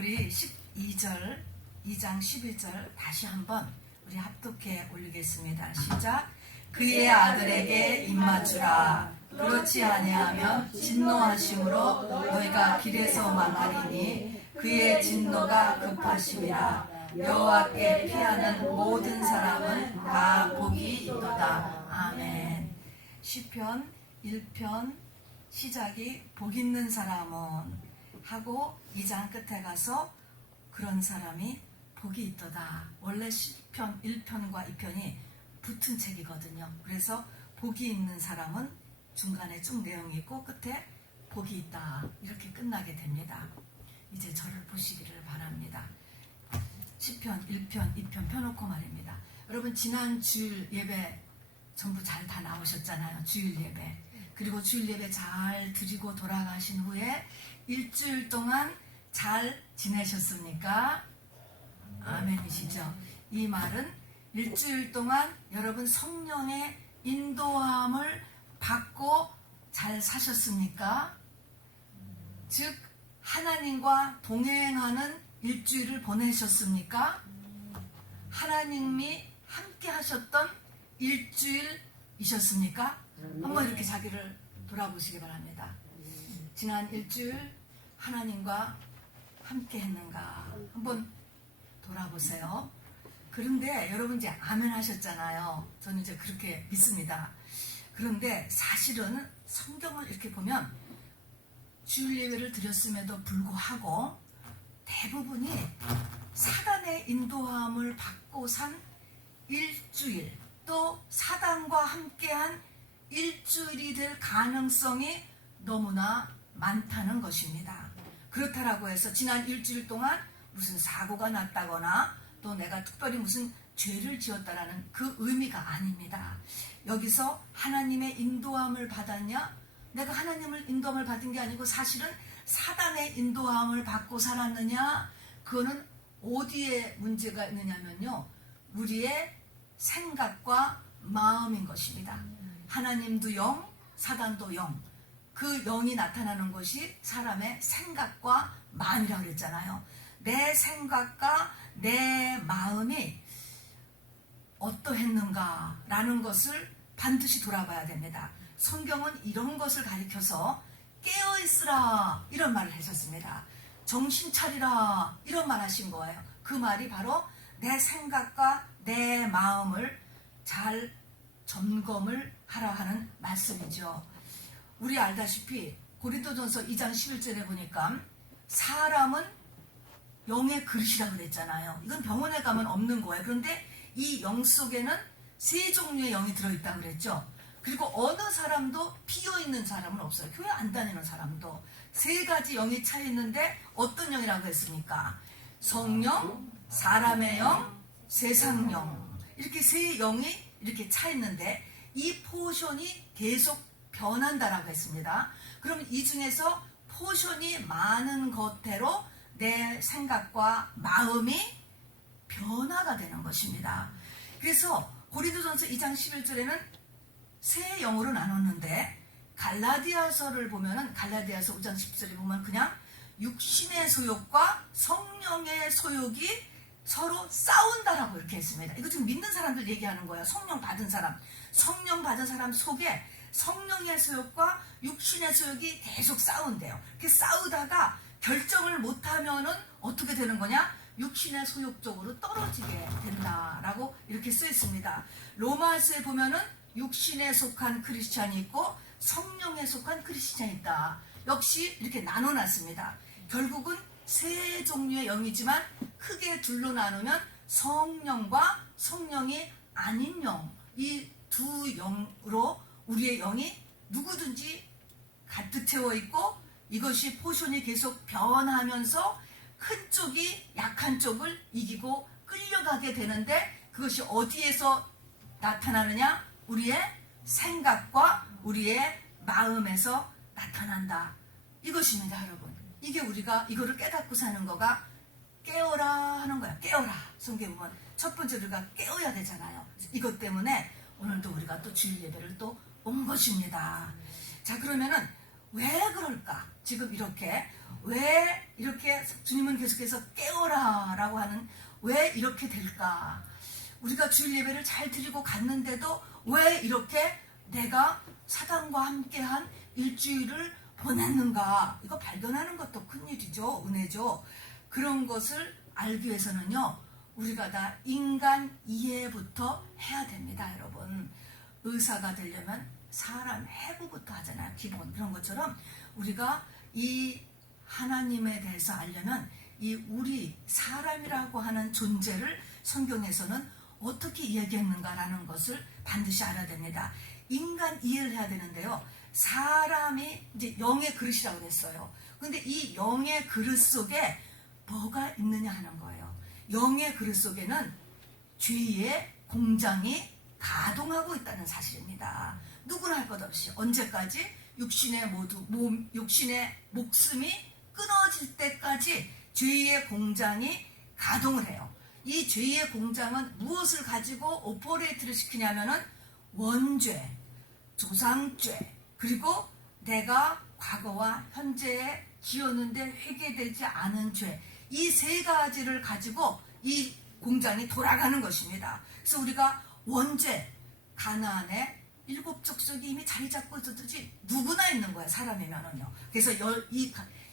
우리 12절, 2장 11절 다시 한번 우리 합독해 올리겠습니다. 시작. 그의 아들에게 입맞추라. 그렇지 아니하면 진노하심으로 너희가 길에서 망하리니 그의 진노가 급하심이라. 여호와께 피하는 모든 사람은 다 복이 있도다. 아멘. 시편 1편 시작이 복 있는 사람은 하고 2장 끝에 가서 그런 사람이 복이 있도다. 원래 시편 1편과 2편이 붙은 책이거든요. 그래서 복이 있는 사람은 중간에 쭉 내용이 있고 끝에 복이 있다. 이렇게 끝나게 됩니다. 이제 저를 보시기를 바랍니다. 시편 1편, 2편 펴놓고 말입니다. 여러분 지난 주일 예배 전부 잘 다 나오셨잖아요. 주일 예배. 그리고 주일 예배 잘 드리고 돌아가신 후에 일주일 동안 잘 지내셨습니까? 아멘이시죠? 이 말은 일주일 동안 여러분 성령의 인도함을 받고 잘 사셨습니까? 즉 하나님과 동행하는 일주일을 보내셨습니까? 하나님이 함께 하셨던 일주일이셨습니까? 한번 이렇게 자기를 돌아보시기 바랍니다. 지난 일주일 하나님과 함께 했는가 한번 돌아보세요. 그런데 여러분 이제 아멘 하셨잖아요. 저는 이제 그렇게 믿습니다. 그런데 사실은 성경을 이렇게 보면 주일 예배를 드렸음에도 불구하고 대부분이 사단의 인도함을 받고 산 일주일, 또 사단과 함께한 일주일이 될 가능성이 너무나 많다는 것입니다. 그렇다라고 해서 지난 일주일 동안 무슨 사고가 났다거나 또 내가 특별히 무슨 죄를 지었다라는 그 의미가 아닙니다. 여기서 하나님의 인도함을 받았냐? 내가 하나님을 인도함을 받은 게 아니고 사실은 사단의 인도함을 받고 살았느냐? 그거는 어디에 문제가 있느냐면요, 우리의 생각과 마음인 것입니다. 하나님도 영, 사단도 영. 그 영이 나타나는 것이 사람의 생각과 마음이라고 그랬잖아요. 내 생각과 내 마음이 어떠했는가라는 것을 반드시 돌아봐야 됩니다. 성경은 이런 것을 가리켜서 깨어있으라 이런 말을 하셨습니다. 정신 차리라 이런 말 하신 거예요. 그 말이 바로 내 생각과 내 마음을 잘 점검을 하라 하는 말씀이죠. 우리 알다시피 고린도전서 2장 11절에 보니까 사람은 영의 그릇이라고 그랬잖아요. 이건 병원에 가면 없는 거예요. 그런데 이 영 속에는 세 종류의 영이 들어있다고 그랬죠. 그리고 어느 사람도 비어있는 사람은 없어요. 교회 안 다니는 사람도. 세 가지 영이 차 있는데 어떤 영이라고 했습니까? 성령, 사람의 영, 세상 영. 이렇게 세 영이 이렇게 차 있는데 이 포션이 계속 변한다라고 했습니다. 그럼 이 중에서 포션이 많은 것대로 내 생각과 마음이 변화가 되는 것입니다. 그래서 고린도전서 2장 11절에는 세 영으로 나눴는데 갈라디아서를 보면은 갈라디아서 5장 10절에 보면 그냥 육신의 소욕과 성령의 소욕이 서로 싸운다라고 이렇게 했습니다. 이거 지금 믿는 사람들 얘기하는 거예요. 성령 받은 사람 속에 성령의 소욕과 육신의 소욕이 계속 싸운대요. 이렇게 싸우다가 결정을 못하면은 어떻게 되는 거냐? 육신의 소욕 쪽으로 떨어지게 된다라고 이렇게 쓰여 있습니다. 로마서에 보면은 육신에 속한 크리스찬이 있고 성령에 속한 크리스찬이 있다. 역시 이렇게 나눠놨습니다. 결국은 세 종류의 영이지만 크게 둘로 나누면 성령과 성령이 아닌 영, 이 두 영으로 우리의 영이 누구든지 가득 채워 있고 이것이 포션이 계속 변하면서 큰 쪽이 약한 쪽을 이기고 끌려가게 되는데 그것이 어디에서 나타나느냐? 우리의 생각과 우리의 마음에서 나타난다. 이것입니다, 여러분. 이게 우리가 이거를 깨닫고 사는 거가 깨어라 하는 거야. 깨어라. 성경에 보면 첫 번째 우리가 깨어야 되잖아요. 이것 때문에 오늘도 우리가 또 주일 예배를 또 온 것입니다. 자, 그러면은 왜 그럴까? 지금 이렇게 왜 이렇게 주님은 계속해서 깨어라 라고 하는, 왜 이렇게 될까? 우리가 주일 예배를 잘 드리고 갔는데도 왜 이렇게 내가 사단과 함께한 일주일을 보냈는가? 이거 발견하는 것도 큰일이죠. 은혜죠. 그런 것을 알기 위해서는요, 우리가 다 인간 이해부터 해야 됩니다. 여러분, 의사가 되려면 사람 해부부터 하잖아요. 기본. 그런 것처럼 우리가 이 하나님에 대해서 알려면 이 우리 사람이라고 하는 존재를 성경에서는 어떻게 이야기했는가라는 것을 반드시 알아야 됩니다. 인간 이해를 해야 되는데요, 사람이 이제 영의 그릇이라고 그랬어요. 근데 이 영의 그릇 속에 뭐가 있느냐 하는 거예요. 영의 그릇 속에는 죄의 공장이 가동하고 있다는 사실입니다. 누구나 할 것 없이 언제까지? 육신의 목숨이 끊어질 때까지 죄의 공장이 가동을 해요. 이 죄의 공장은 무엇을 가지고 오퍼레이트를 시키냐면은 원죄, 조상죄, 그리고 내가 과거와 현재에 지었는데 회개되지 않은 죄, 이 세 가지를 가지고 이 공장이 돌아가는 것입니다. 그래서 우리가 원죄, 가나안에 7 족속이 이미 자리 잡고 있었듯이 누구나 있는 거야, 사람이면은요. 그래서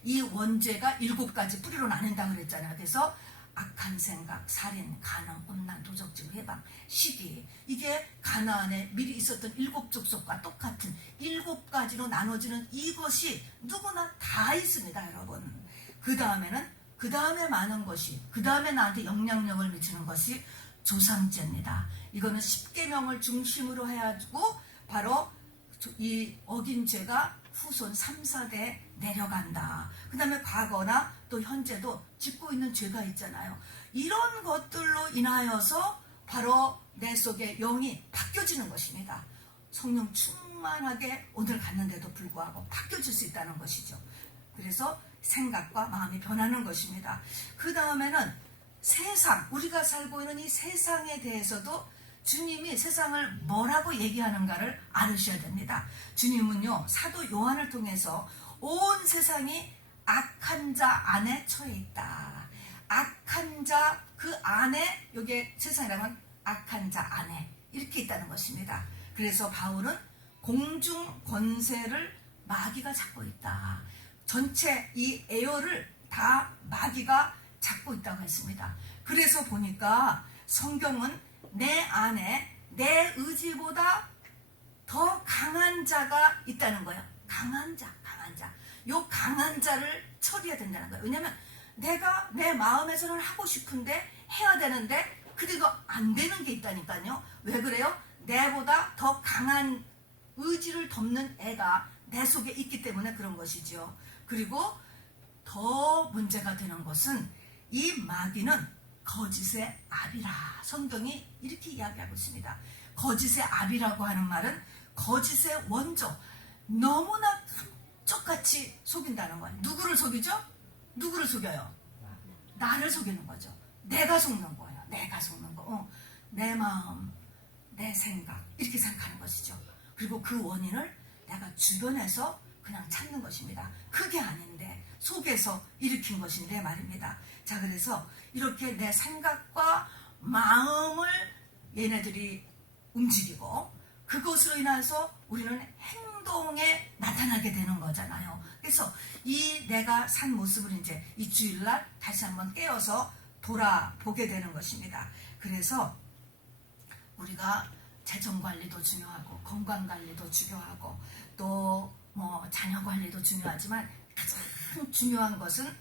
이 원죄가 7가지 뿌리로 나뉜다고 그랬잖아요. 그래서 악한 생각, 살인, 간음, 음란, 도적질, 회방, 시기, 이게 가나안에 미리 있었던 7 족속과 똑같은 7가지로 나눠지는 이것이 누구나 다 있습니다, 여러분. 그 다음에 많은 것이, 그 다음에 나한테 영향력을 미치는 것이 조상죄입니다. 이거는 10계명을 중심으로 해가지고 바로 이 어긴 죄가 후손 3, 4대 내려간다. 그 다음에 과거나 또 현재도 짓고 있는 죄가 있잖아요. 이런 것들로 인하여서 바로 내 속에 영이 바뀌어지는 것입니다. 성령 충만하게 오늘 갔는데도 불구하고 바뀌어질 수 있다는 것이죠. 그래서 생각과 마음이 변하는 것입니다. 그 다음에는 세상, 우리가 살고 있는 이 세상에 대해서도 주님이 세상을 뭐라고 얘기하는가를 알으셔야 됩니다. 주님은요, 사도 요한을 통해서 온 세상이 악한 자 안에 처해 있다. 악한 자 그 안에, 여기에 세상이라면 악한 자 안에 이렇게 있다는 것입니다. 그래서 바울은 공중 권세를 마귀가 잡고 있다. 전체 이 에어를 다 마귀가 잡고 있다고 했습니다. 그래서 보니까 성경은 내 안에 내 의지보다 더 강한 자가 있다는 거예요. 강한 자. 요 강한 자를 처리해야 된다는 거예요. 왜냐하면 내가 내 마음에서는 하고 싶은데 해야 되는데 그리고 안 되는 게 있다니까요. 왜 그래요? 내보다 더 강한 의지를 덮는 애가 내 속에 있기 때문에 그런 것이죠. 그리고 더 문제가 되는 것은 이 마귀는 거짓의 압이라. 성경이 이렇게 이야기하고 있습니다. 거짓의 압이라고 하는 말은 거짓의 원조, 너무나 깜짝같이 속인다는 거예요. 누구를 속이죠? 누구를 속여요? 나를 속이는 거죠. 내가 속는 거예요. 내가 속는 거. 내 마음, 내 생각, 이렇게 생각하는 것이죠. 그리고 그 원인을 내가 주변에서 그냥 찾는 것입니다. 그게 아닌데 속에서 일으킨 것인데 말입니다. 자, 그래서 이렇게 내 생각과 마음을 얘네들이 움직이고 그것으로 인해서 우리는 행동에 나타나게 되는 거잖아요. 그래서 이 내가 산 모습을 이제 이 주일날 다시 한번 깨어서 돌아보게 되는 것입니다. 그래서 우리가 재정관리도 중요하고 건강관리도 중요하고 또 뭐 자녀관리도 중요하지만 가장 중요한 것은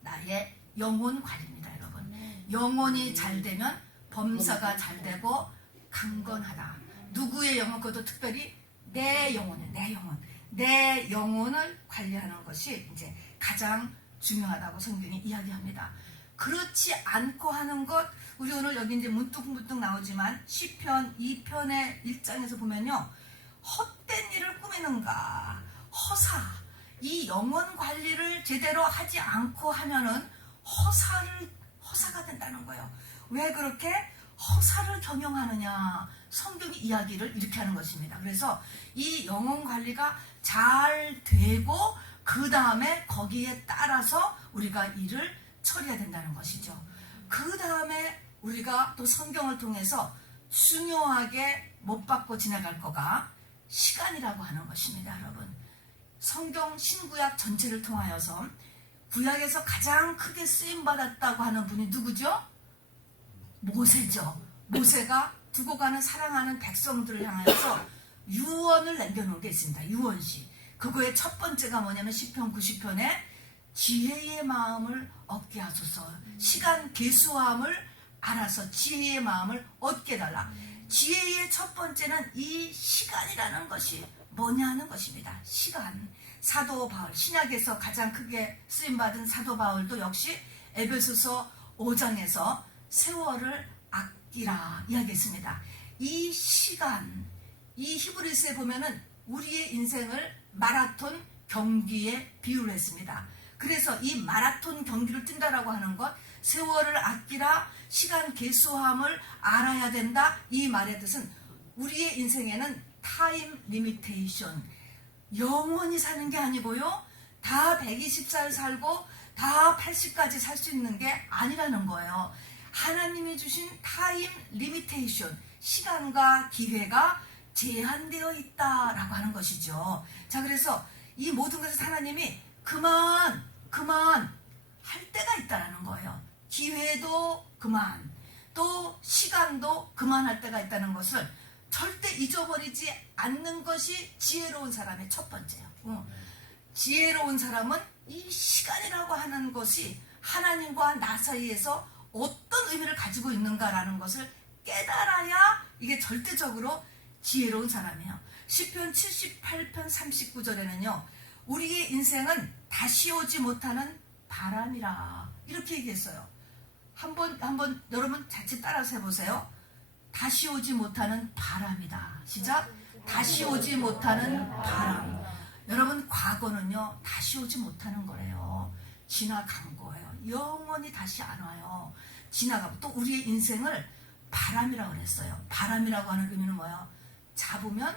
나의 영혼관리입니다, 여러분. 영혼이 잘 되면 범사가 잘 되고 강건하다. 누구의 영혼, 그것도 특별히 내 영혼이에요. 내 영혼을 관리하는 것이 이제 가장 중요하다고 성경이 이야기합니다. 그렇지 않고 하는 것, 우리 오늘 여기 이제 문득문득 나오지만 시편 2편의 1장에서 보면요, 헛된 일을 꾸미는가, 이 영혼 관리를 제대로 하지 않고 하면은 허사가 된다는 거예요. 왜 그렇게 허사를 경영하느냐? 성경이 이야기를 이렇게 하는 것입니다. 그래서 이 영혼 관리가 잘 되고 그 다음에 거기에 따라서 우리가 일을 처리해야 된다는 것이죠. 그 다음에 우리가 또 성경을 통해서 중요하게 못 받고 지나갈 거가 시간이라고 하는 것입니다. 여러분, 성경 신구약 전체를 통하여서 구약에서 가장 크게 쓰임받았다고 하는 분이 누구죠? 모세죠. 모세가 두고 가는 사랑하는 백성들을 향해서 유언을 남겨놓은 게 있습니다. 유언시. 그거의 첫 번째가 뭐냐면 시편 90편에 지혜의 마음을 얻게 하소서. 시간 계수함을 알아서 지혜의 마음을 얻게 달라. 지혜의 첫 번째는 이 시간이라는 것이 뭐냐는 것입니다. 시간. 사도 바울, 신약에서 가장 크게 쓰임받은 사도 바울도 역시 에베소서 5장에서 세월을 아끼라 이야기했습니다. 이 시간, 이 히브리서에 보면은 우리의 인생을 마라톤 경기에 비유를 했습니다. 그래서 이 마라톤 경기를 뛴다라고 하는 것, 세월을 아끼라, 시간 계수함을 알아야 된다. 이 말의 뜻은 우리의 인생에는 타임 리미테이션, 영원히 사는 게 아니고요, 다 120살 살고 다 80까지 살 수 있는 게 아니라는 거예요. 하나님이 주신 타임 리미테이션, 시간과 기회가 제한되어 있다라고 하는 것이죠. 자, 그래서 이 모든 것을 하나님이 그만 할 때가 있다라는 거예요. 기회도 그만, 또 시간도 그만할 때가 있다는 것을 절대 잊어버리지 않는 것이 지혜로운 사람의 첫 번째예요. 지혜로운 사람은 이 시간이라고 하는 것이 하나님과 나 사이에서 어떤 의미를 가지고 있는가라는 것을 깨달아야 이게 절대적으로 지혜로운 사람이에요. 시편 78편 39절에는요. 우리의 인생은 다시 오지 못하는 바람이라 이렇게 얘기했어요. 한번 여러분 자칫 따라서 해보세요. 다시 오지 못하는 바람이다. 시작. 다시 오지 못하는 바람. 여러분, 과거는요 다시 오지 못하는 거래요. 지나간 거예요. 영원히 다시 안 와요. 지나가고, 또 우리의 인생을 바람이라고 그랬어요. 바람이라고 하는 의미는 뭐예요? 잡으면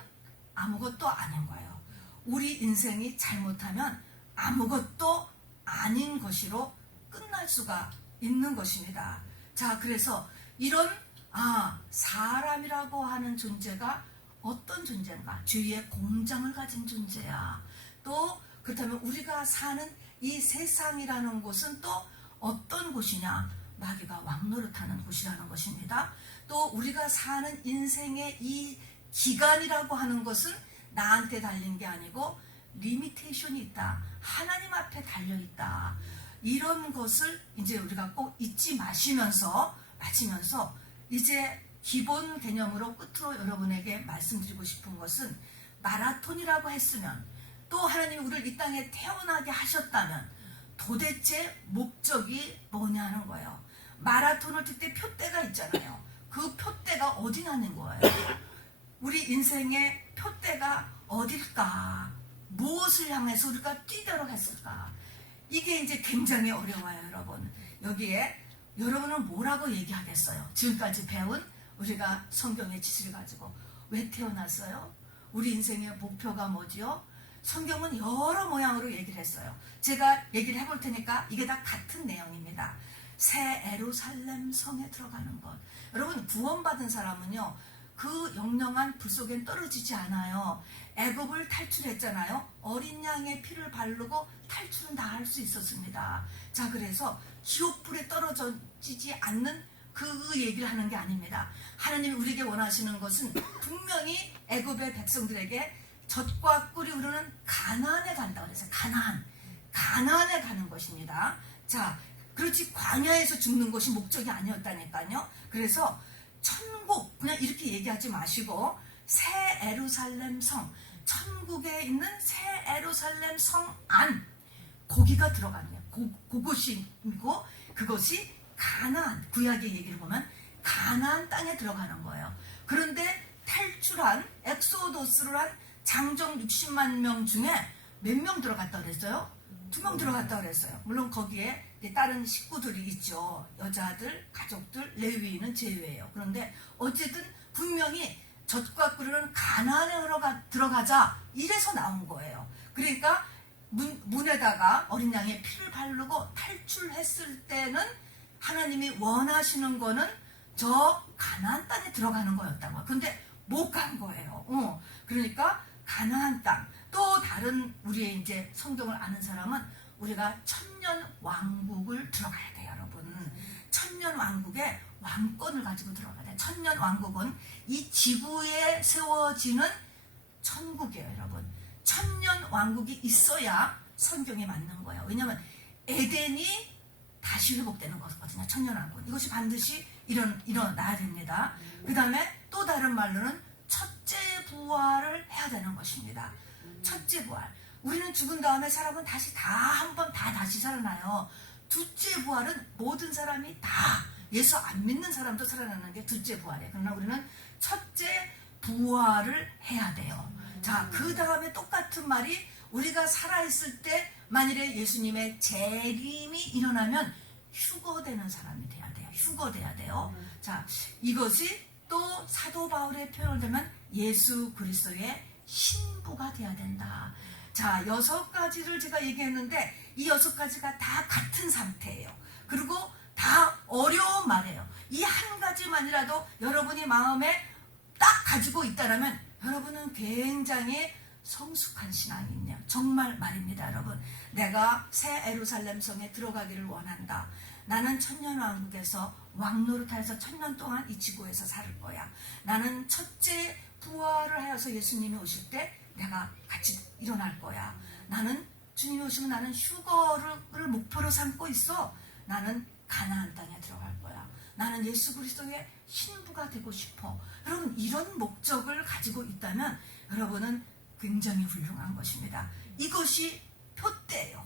아무것도 아닌 거예요. 우리 인생이 잘못하면 아무것도 아닌 것으로 끝날 수가 있는 것입니다. 자, 그래서 이런 사람이라고 하는 존재가 어떤 존재인가? 주위에 공장을 가진 존재야. 또 그렇다면 우리가 사는 이 세상이라는 곳은 또 어떤 곳이냐? 마귀가 왕노릇하는 곳이라는 것입니다. 또 우리가 사는 인생의 이 기간이라고 하는 것은 나한테 달린 게 아니고 리미테이션이 있다. 하나님 앞에 달려있다. 이런 것을 이제 우리가 꼭 잊지 마시면서 이제 기본 개념으로 끝으로 여러분에게 말씀드리고 싶은 것은, 마라톤이라고 했으면, 또 하나님이 우리를 이 땅에 태어나게 하셨다면 도대체 목적이 뭐냐는 거예요. 마라톤을 뛸 때 표대가 있잖아요. 그 표대가 어디 나는 거예요? 우리 인생의 표대가 어딜까? 무엇을 향해서 우리가 뛰도록 했을까? 이게 이제 굉장히 어려워요, 여러분. 여기에 여러분은 뭐라고 얘기하겠어요? 지금까지 배운 우리가 성경의 지식을 가지고 왜 태어났어요? 우리 인생의 목표가 뭐지요? 성경은 여러 모양으로 얘기를 했어요. 제가 얘기를 해볼 테니까 이게 다 같은 내용입니다. 새 예루살렘 성에 들어가는 것. 여러분, 구원받은 사람은요, 그 영영한 불 속엔 떨어지지 않아요. 애굽을 탈출했잖아요. 어린 양의 피를 바르고 탈출은 다 할 수 있었습니다. 자, 그래서 지옥불에 떨어지지 않는 그 얘기를 하는 게 아닙니다. 하나님이 우리에게 원하시는 것은 분명히 애굽의 백성들에게 젖과 꿀이 흐르는 가나안에 간다고 그래서 가나안에 가는 것입니다. 자, 그렇지 광야에서 죽는 것이 목적이 아니었다니까요. 그래서 천국, 그냥 이렇게 얘기하지 마시고 새 예루살렘 성, 천국에 있는 새 예루살렘 성 안, 거기가 들어가는 거예요. 그곳이고, 그것이 가나안, 구약의 얘기를 보면 가나안 땅에 들어가는 거예요. 그런데 탈출한, 엑소도스를 한 장정 60만 명 중에 몇 명 들어갔다 그랬어요? 2명 들어갔다 그랬어요. 물론 거기에 다른 식구들이 있죠. 여자들, 가족들, 레위인은 제외예요. 그런데 어쨌든 분명히 젖과 꿀은 가나안에 들어가자, 이래서 나온 거예요. 그러니까 문에다가 어린 양의 피를 바르고 탈출했을 때는 하나님이 원하시는 거는 저 가나안 땅에 들어가는 거였다고. 근데 못 간 거예요. 그러니까 가나안 땅. 또 다른 우리의 이제 성경을 아는 사람은 우리가 천년 왕국을 들어가야 돼요, 여러분. 천년 왕국의 왕권을 가지고 들어가야 돼요. 천년 왕국은 이 지구에 세워지는 천국이에요, 여러분. 천년 왕국이 있어야 성경에 맞는 거예요. 왜냐하면 에덴이 다시 회복되는 거거든요. 천년 왕국. 이것이 반드시 일어나야 됩니다. 그 다음에 또 다른 말로는 첫째 부활을 해야 되는 것입니다. 첫째 부활. 우리는 죽은 다음에 사람은 다시 다시 살아나요. 둘째 부활은 모든 사람이 다 예수 안 믿는 사람도 살아나는 게 둘째 부활이에요. 그러나 우리는 첫째 부활을 해야 돼요. 자, 그 다음에 똑같은 말이 우리가 살아있을 때 만일에 예수님의 재림이 일어나면 휴거되는 사람이 돼야 돼요. 휴거돼야 돼요. 자, 이것이 또 사도 바울의 표현을 되면 예수 그리스도의 신부가 돼야 된다. 자, 6가지를 제가 얘기했는데 이 6가지가 다 같은 상태예요. 그리고 다 어려운 말이에요. 이 한 가지만이라도 여러분이 마음에 딱 가지고 있다면 여러분은 굉장히 성숙한 신앙이냐. 정말 말입니다, 여러분. 내가 새 예루살렘 성에 들어가기를 원한다. 나는 천년왕국에서 왕노릇하여서 천년 동안 이 지구에서 살 거야. 나는 첫째 부활을 하여서 예수님이 오실 때 내가 같이 일어날 거야. 나는 주님이 오시면 나는 휴거를 목표로 삼고 있어. 나는 가나안 땅에 들어갈 거야. 나는 예수 그리스도의 신부가 되고 싶어. 여러분, 이런 목적을 가지고 있다면 여러분은 굉장히 훌륭한 것입니다. 이것이 표대예요.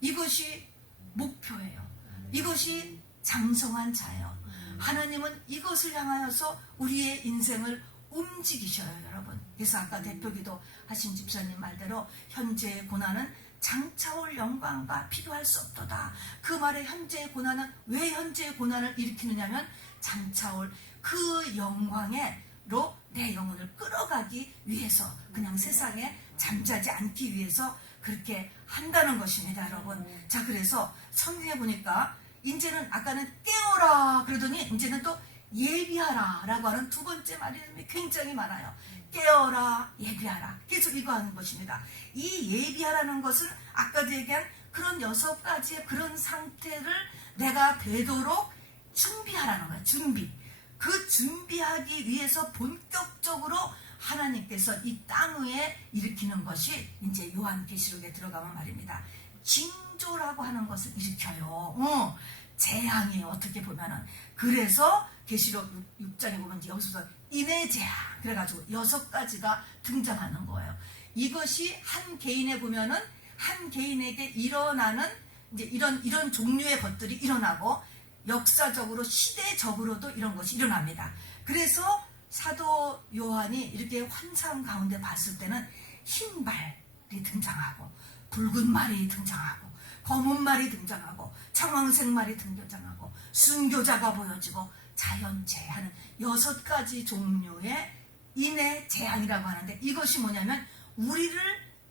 이것이 목표예요. 이것이 장성한 자예요. 하나님은 이것을 향하여서 우리의 인생을 움직이셔요, 여러분. 그래서 아까 대표기도 하신 집사님 말대로 현재의 고난은 장차올 영광과 비교할 수 없도다. 그 말에 현재의 고난은 왜 현재의 고난을 일으키느냐면 장차올 그 영광으로 내 영혼을 끌어가기 위해서, 그냥 세상에 잠자지 않기 위해서 그렇게 한다는 것입니다, 여러분. 자, 그래서 성경에 보니까 이제는 아까는 깨어라 그러더니 이제는 또 예비하라 라고 하는 두 번째 말이 굉장히 많아요. 깨어라, 예비하라. 계속 이거 하는 것입니다. 이 예비하라는 것은 아까도 얘기한 그런 6가지의 그런 상태를 내가 되도록 준비하라는 거예요. 준비. 그 준비하기 위해서 본격적으로 하나님께서 이 땅 위에 일으키는 것이 이제 요한계시록에 들어가면 말입니다. 징조라고 하는 것을 일으켜요. 재앙이에요. 어떻게 보면은. 그래서 계시록 6장에 보면 여기서 인해재앙 그래가지고 6가지가 등장하는 거예요. 이것이 한 개인에 보면은 한 개인에게 일어나는 이제 이런 종류의 것들이 일어나고 역사적으로 시대적으로도 이런 것이 일어납니다. 그래서 사도 요한이 이렇게 환상 가운데 봤을 때는 흰 말이 등장하고 붉은 말이 등장하고 검은 말이 등장하고 청황색 말이 등장하고 순교자가 보여지고 자연재해하는 6가지 종류의 인해 재앙이라고 하는데 이것이 뭐냐면 우리를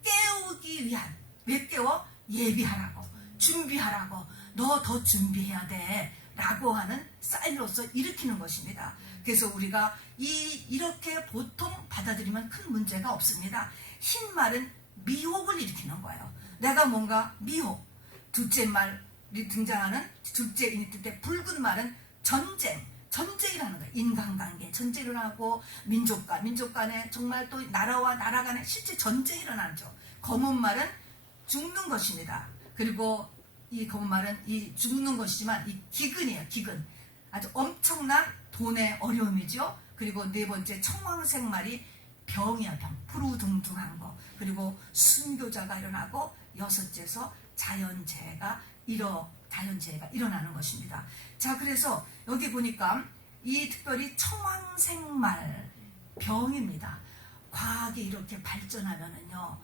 깨우기 위한, 왜 깨워? 예비하라고, 준비하라고, 너 더 준비해야 돼 라고 하는 사인으로서 일으키는 것입니다. 그래서 우리가 이렇게 보통 받아들이면 큰 문제가 없습니다. 흰 말은 미혹을 일으키는 거예요. 내가 뭔가 미혹. 둘째 말이 등장하는 둘째 인일 때 붉은 말은 전쟁이라는 거예요. 인간관계 전쟁을 하고 민족 간에 정말 또 나라와 나라 간에 실제 전쟁이 일어나죠. 검은 말은 죽는 것입니다. 그리고 이 검은 말은 이 죽는 것이지만 이 기근이에요. 기근. 아주 엄청난 돈의 어려움이죠. 그리고 4번째 청황색 말이 병이야. 병. 푸르둥둥한 거. 그리고 순교자가 일어나고 6째서 자연재해가 일어나는 것입니다. 자, 그래서 여기 보니까 이 특별히 청황색 말 병입니다. 과학이 이렇게 발전하면은요,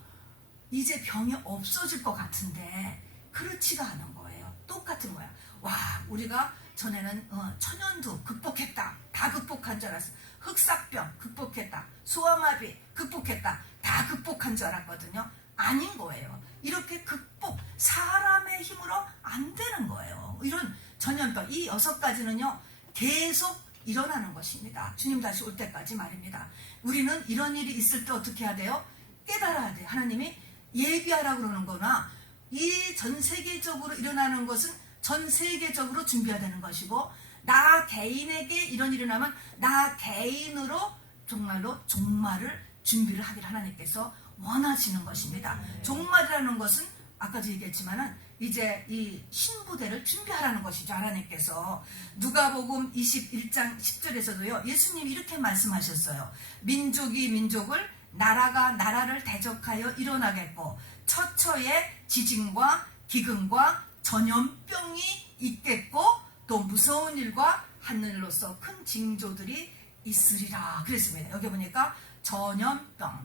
이제 병이 없어질 것 같은데 그렇지가 않은 거예요. 똑같은 거야. 와, 우리가 전에는 천연두 극복했다. 다 극복한 줄 알았어. 흑사병 극복했다. 소아마비 극복했다. 다 극복한 줄 알았거든요. 아닌 거예요. 이렇게 극복, 사람의 힘으로 안 되는 거예요. 이런 전염병, 이 6가지는요 계속 일어나는 것입니다. 주님 다시 올 때까지 말입니다. 우리는 이런 일이 있을 때 어떻게 해야 돼요? 깨달아야 돼요. 하나님이 예비하라고 그러는 거나 이 전 세계적으로 일어나는 것은 전 세계적으로 준비해야 되는 것이고, 나 개인에게 이런 일이 일어나면 나 개인으로 정말로 종말을 준비를 하기를 하나님께서 원하시는 것입니다. 종말이라는 것은 아까도 얘기했지만은 이제 이 신부대를 준비하라는 것이죠. 하나님께서 누가복음 21장 10절에서도요 예수님이 이렇게 말씀하셨어요. 민족이 민족을, 나라가 나라를 대적하여 일어나겠고 처처에 지진과 기근과 전염병이 있겠고 또 무서운 일과 하늘로서 큰 징조들이 있으리라 그랬습니다. 여기 보니까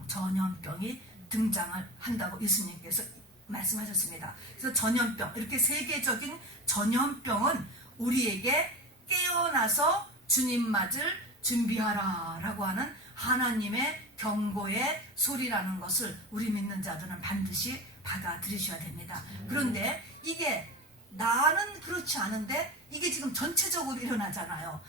전염병이 등장을 한다고 예수님께서 말씀하셨습니다. 그래서 전염병, 이렇게 세계적인 전염병은 우리에게 깨어나서 주님 맞을 준비하라 라고 하는 하나님의 경고의 소리라는 것을 우리 믿는 자들은 반드시 받아들이셔야 됩니다. 그런데 이게 나는 그렇지 않은데 이게 지금 전체적으로 일어나잖아요.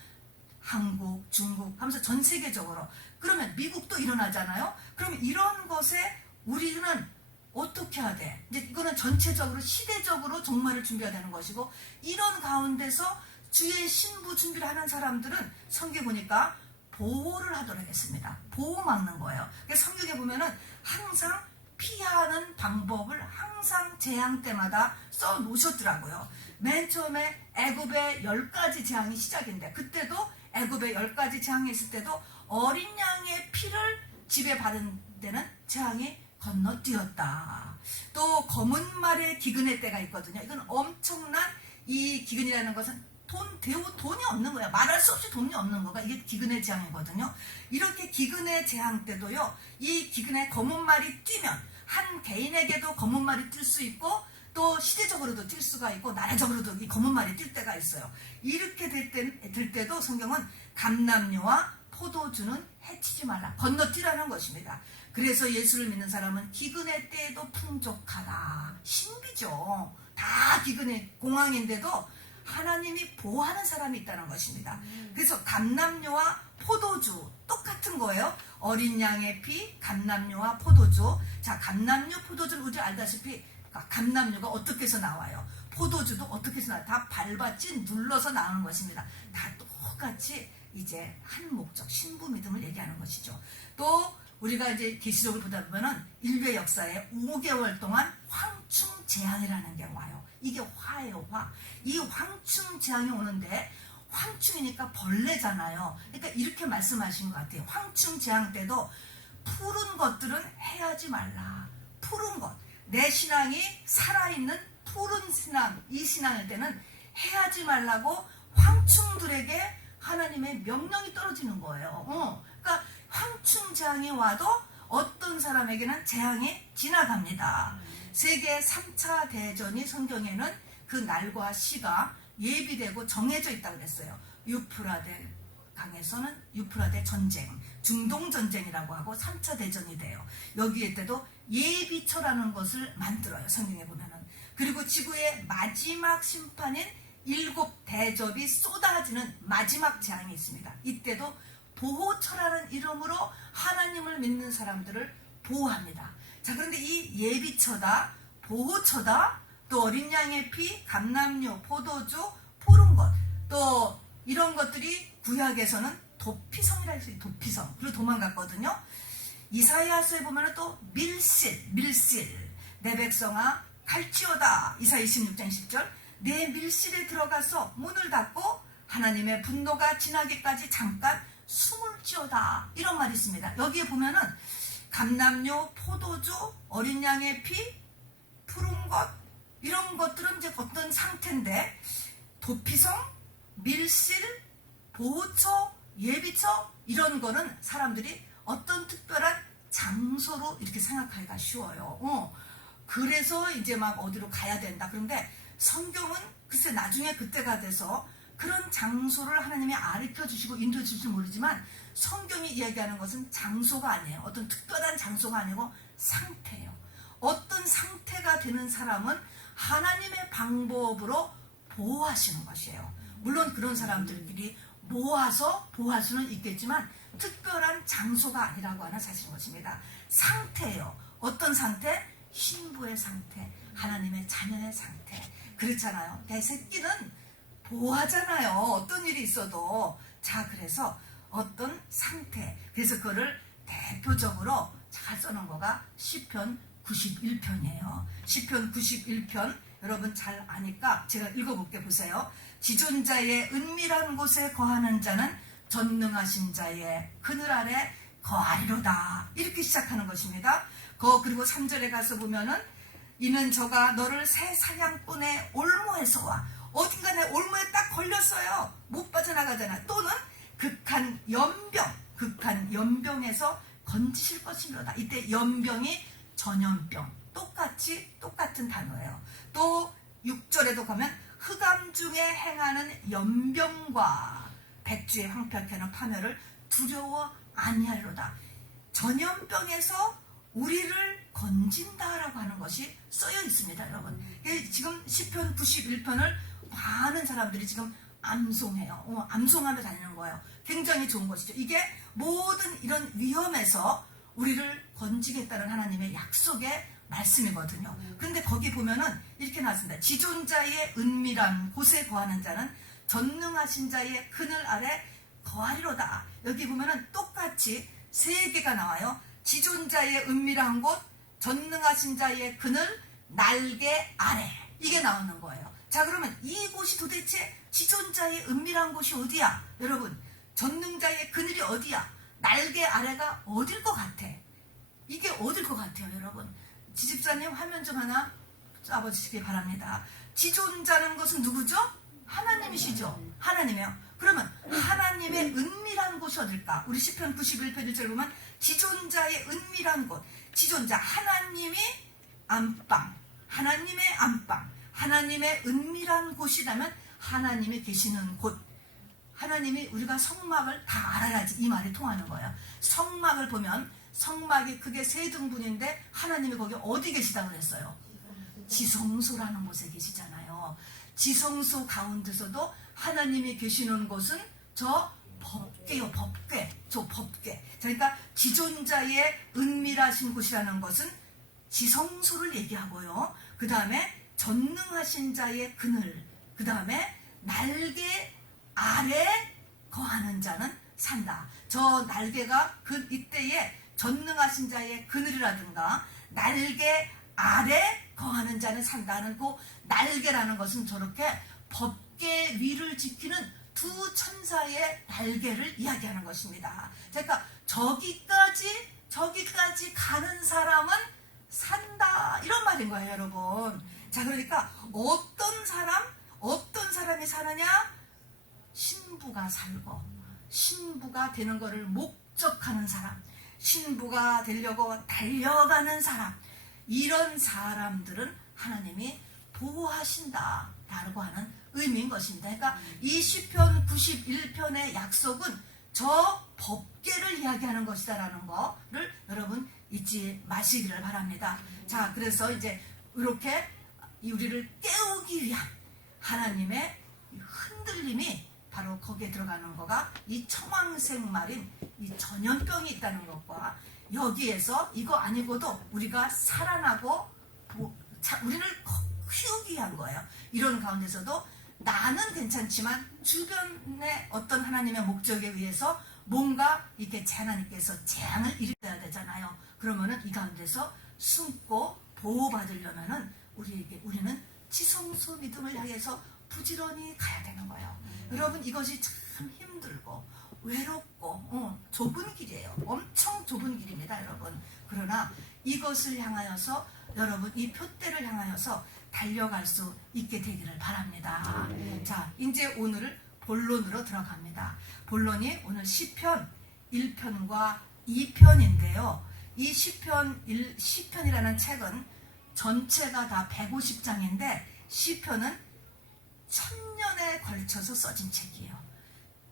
한국, 중국 하면서 전 세계적으로. 그러면 미국도 일어나잖아요. 그럼 이런 것에 우리는 어떻게 해야 돼? 이제 이거는 전체적으로 시대적으로 종말을 준비해야 되는 것이고, 이런 가운데서 주의 신부 준비를 하는 사람들은 성경에 보니까 보호를 하도록 했습니다. 보호 막는 거예요. 성경에 보면은 항상 피하는 방법을 항상 재앙 때마다 써 놓으셨더라고요. 맨 처음에 애굽의 10가지 재앙이 시작인데, 그때도 애굽의 10가지 재앙이 있을 때도 어린 양의 피를 집에 바른 데는 재앙이 건너뛰었다. 또 검은 말의 기근의 때가 있거든요. 이건 엄청난, 이 기근이라는 것은 돈이 없는 거야. 말할 수 없이 돈이 없는 거가 이게 기근의 재앙이거든요. 이렇게 기근의 재앙 때도요, 이 기근의 검은 말이 뛰면 한 개인에게도 검은 말이 뛸 수 있고 또 시대적으로도 뛸 수가 있고 나라적으로도 이 검은 말이 뛸 때가 있어요. 이렇게 될 때도 성경은 감람류와 포도주는 해치지 말라, 건너뛰라는 것입니다. 그래서 예수를 믿는 사람은 기근의 때에도 풍족하다. 신비죠. 다 기근의 공황인데도 하나님이 보호하는 사람이 있다는 것입니다. 그래서 감람류와 포도주 똑같은 거예요. 어린 양의 피, 감람류와 포도주. 자, 감람류, 포도주를 우리 알다시피 감람류가 어떻게 해서 나와요? 포도주도 어떻게 해서 나와요? 다 밟아진 눌러서 나오는 것입니다. 다 똑같이 이제 한 목적, 신부 믿음을 얘기하는 것이죠. 또 우리가 이제 계시록을 보다 보면은 인류의 역사에 5개월 동안 황충 재앙이라는 게 와요. 이게 화예요, 화. 이 황충 재앙이 오는데, 황충이니까 벌레잖아요. 그러니까 이렇게 말씀하신 것 같아요. 황충 재앙 때도 푸른 것들은 해하지 말라. 푸른 것. 내 신앙이 살아있는 푸른 신앙, 이 신앙일 때는 해하지 말라고 황충들에게 하나님의 명령이 떨어지는 거예요. 그러니까 황충 재앙이 와도 어떤 사람에게는 재앙이 지나갑니다. 세계 3차 대전이 성경에는 그 날과 시가 예비되고 정해져 있다고 그랬어요. 유프라데 강에서는 유프라데 전쟁, 중동 전쟁이라고 하고 3차 대전이 돼요. 여기에 때도 예비처라는 것을 만들어요. 성경에 보면은. 그리고 지구의 마지막 심판인 7대접이 쏟아지는 마지막 재앙이 있습니다. 이때도 보호처라는 이름으로 하나님을 믿는 사람들을 보호합니다. 자, 그런데 이 예비처다, 보호처다, 또 어린 양의 피, 감람류, 포도주, 푸른 것, 또 이런 것들이 구약에서는 도피성이라 했어요. 도피성. 그리고 도망갔거든요. 이사야서에 보면 또 밀실, 내 백성아 갈지어다. 이사야 26장 10절. 내 밀실에 들어가서 문을 닫고 하나님의 분노가 지나기까지 잠깐 숨을 지어다. 이런 말이 있습니다. 여기에 보면은 감람류, 포도주, 어린 양의 피, 푸른 것, 이런 것들은 이제 어떤 상태인데, 도피성, 밀실, 보호처, 예비처, 이런 거는 사람들이 어떤 특별한 장소로 이렇게 생각하기가 쉬워요. 그래서 이제 막 어디로 가야 된다. 그런데 성경은 글쎄 나중에 그때가 돼서 그런 장소를 하나님이 가르쳐 주시고 인도해 주실지 모르지만, 성경이 이야기하는 것은 장소가 아니에요. 어떤 특별한 장소가 아니고 상태예요. 어떤 상태가 되는 사람은 하나님의 방법으로 보호하시는 것이에요. 물론 그런 사람들끼리 모아서 보호할 수는 있겠지만 특별한 장소가 아니라고 하는 사실인 것입니다. 상태예요. 어떤 상태? 신부의 상태, 하나님의 자녀의 상태. 그렇잖아요. 내 새끼는 보호하잖아요. 어떤 일이 있어도. 자, 그래서 어떤 상태. 그래서 그거를 대표적으로 잘 써놓은 거가 시편 91편이에요. 시편 91편 여러분 잘 아니까 제가 읽어볼게. 보세요. 지존자의 은밀한 곳에 거하는 자는 전능하신 자의 그늘 아래 거하리로다. 이렇게 시작하는 것입니다. 그리고 3절에 가서 보면은 이는 저가 너를 새 사냥꾼의 올무에서 와. 어딘가 내 올무에 딱 걸렸어요. 못 빠져나가잖아. 또는 극한 연병에서 건지실 것이로다. 이때 연병이 전염병. 똑같은 단어예요. 또 6절에도 가면 흑암 중에 행하는 연병과 백주의 황폐케는 파멸을 두려워 아니하리로다. 전염병에서 우리를 건진다라고 하는 것이 쓰여 있습니다, 여러분. 지금 시편 91편을 많은 사람들이 지금 암송해요. 암송하며 다니는 거예요. 굉장히 좋은 것이죠. 이게 모든 이런 위험에서 우리를 건지겠다는 하나님의 약속의 말씀이거든요. 그런데 거기 보면은 이렇게 나왔습니다. 지존자의 은밀한 곳에 거하는 자는 전능하신 자의 그늘 아래 거하리로다. 여기 보면은 똑같이 세 개가 나와요. 지존자의 은밀한 곳, 전능하신 자의 그늘, 날개 아래. 이게 나오는 거예요. 자, 그러면 이곳이 도대체 지존자의 은밀한 곳이 어디야? 여러분, 전능자의 그늘이 어디야? 날개 아래가 어딜 것 같아? 이게 어딜 것 같아요, 여러분? 지집사님 화면 좀 하나 쏴보시기 바랍니다. 지존자는 것은 누구죠? 하나님이시죠? 하나님이요. 그러면 하나님의 은밀한 곳이 어딜까? 우리 시편 91편 1절 보면 지존자의 은밀한 곳. 지존자, 하나님이 안방, 하나님의 안방, 하나님의 은밀한 곳이라면 하나님이 계시는 곳. 하나님이 우리가 성막을 다 알아야지 이 말이 통하는 거예요. 성막을 보면 성막이 크게 세 등분인데 하나님이 거기 어디 계시다고 그랬어요? 지성소라는 곳에 계시잖아요. 지성소 가운데서도 하나님이 계시는 곳은 저 법궤요, 법궤. 저 법궤. 그러니까 지존자의 은밀하신 곳이라는 것은 지성소를 얘기하고요. 그 다음에 전능하신 자의 그늘, 그 다음에 날개 아래 거하는 자는 산다. 저 날개가 이때에 전능하신 자의 그늘이라든가 날개 아래 거하는 자는 산다는 그 날개라는 것은 저렇게 법궤 위를 지키는 두 천사의 날개를 이야기하는 것입니다. 그러니까 저기까지 가는 사람은 산다, 이런 말인 거예요, 여러분. 자, 그러니까 어떤 사람이 사느냐? 신부가 살고 신부가 되는 것을 목적하는 사람, 신부가 되려고 달려가는 사람, 이런 사람들은 하나님이 보호하신다라고 하는 의미인 것입니다. 그러니까 이 시편 91편의 약속은 저 법궤를 이야기하는 것이다라는 거를 여러분 잊지 마시기를 바랍니다. 자, 그래서 이제 이렇게 우리를 깨우기 위한 하나님의 흔들림이 바로 거기에 들어가는 거가 이 청황색 말인 이 전염병이 있다는 것과 여기에서 이거 아니고도 우리가 살아나고 우리를 키우기 위한 거예요. 이런 가운데서도 나는 괜찮지만 주변의 어떤 하나님의 목적에 의해서 뭔가 이렇게 하나님께서 재앙을 일으켜야 되잖아요. 그러면은 이 가운데서 숨고 보호받으려면은 우리는 지성소 믿음을 향해서 부지런히 가야 되는 거예요. 여러분, 이것이 참 힘들고 외롭고 좁은 길이에요. 엄청 좁은 길입니다, 여러분. 그러나 이것을 향하여서 여러분 이 표대를 향하여서 달려갈 수 있게 되기를 바랍니다. 자, 이제 오늘 본론으로 들어갑니다. 본론이 오늘 시편 1편과 2편인데요. 이 시편이라는 책은 전체가 다 150장인데 시편은 1000년에 걸쳐서 써진 책이에요.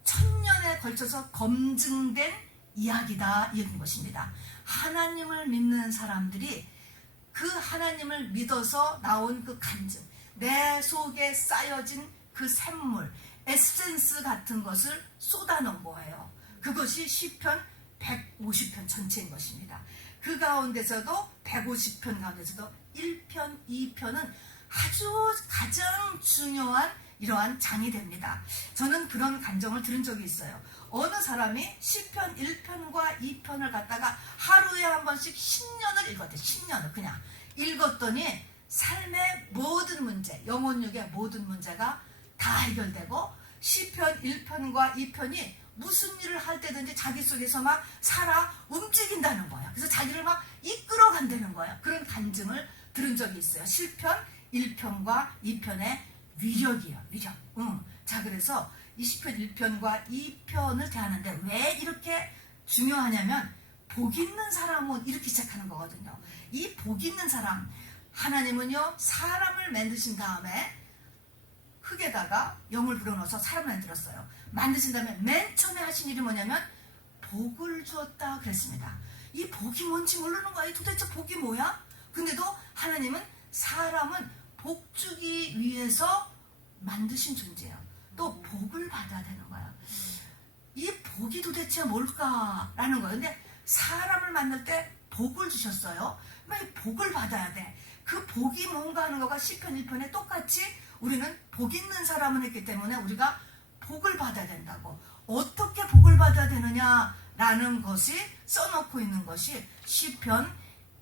1000년에 걸쳐서 검증된 이야기다, 이런 것입니다. 하나님을 믿는 사람들이 그 하나님을 믿어서 나온 그 간증, 내 속에 쌓여진 그 샘물, 에센스 같은 것을 쏟아놓은 거예요. 그것이 시편 150편 전체인 것입니다. 그 가운데서도 150편 가운데서도 1편, 2편은 아주 가장 중요한 이러한 장이 됩니다. 저는 그런 간정을 들은 적이 있어요. 어느 사람이 시편 1편과 2편을 갖다가 하루에 한 번씩 10년을 읽었대. 10년을 그냥 읽었더니 삶의 모든 문제, 영혼력의 모든 문제가 다 해결되고 시편 1편과 2편이 무슨 일을 할 때든지 자기 속에서 막 살아 움직인다는 거야. 그래서 자기를 막 이끌어 간다는 거야. 그런 간증을 들은 적이 있어요. 시편 1편과 2편의 위력이야. 위력. 자, 그래서 이 시편 1편과 2편을 대하는데 왜 이렇게 중요하냐면 복 있는 사람은 이렇게 시작하는 거거든요. 이 복 있는 사람, 하나님은요 사람을 만드신 다음에 흙에다가 영을 불어넣어서 사람을 만들었어요. 만드신 다음에 맨 처음에 하신 일이 뭐냐면 복을 주었다 그랬습니다. 이 복이 뭔지 모르는 거야. 도대체 복이 뭐야? 근데도 하나님은 사람은 복 주기 위해서 만드신 존재예요. 또 복을 받아야 되는 거야. 이 복이 도대체 뭘까라는 거예요. 근데 사람을 만들 때 복을 주셨어요. 이 복을 받아야 돼. 그 복이 뭔가 하는 거가 시편 1편에 똑같이 우리는 복 있는 사람을 했기 때문에 우리가 복을 받아야 된다고. 어떻게 복을 받아야 되느냐라는 것이 써놓고 있는 것이 시편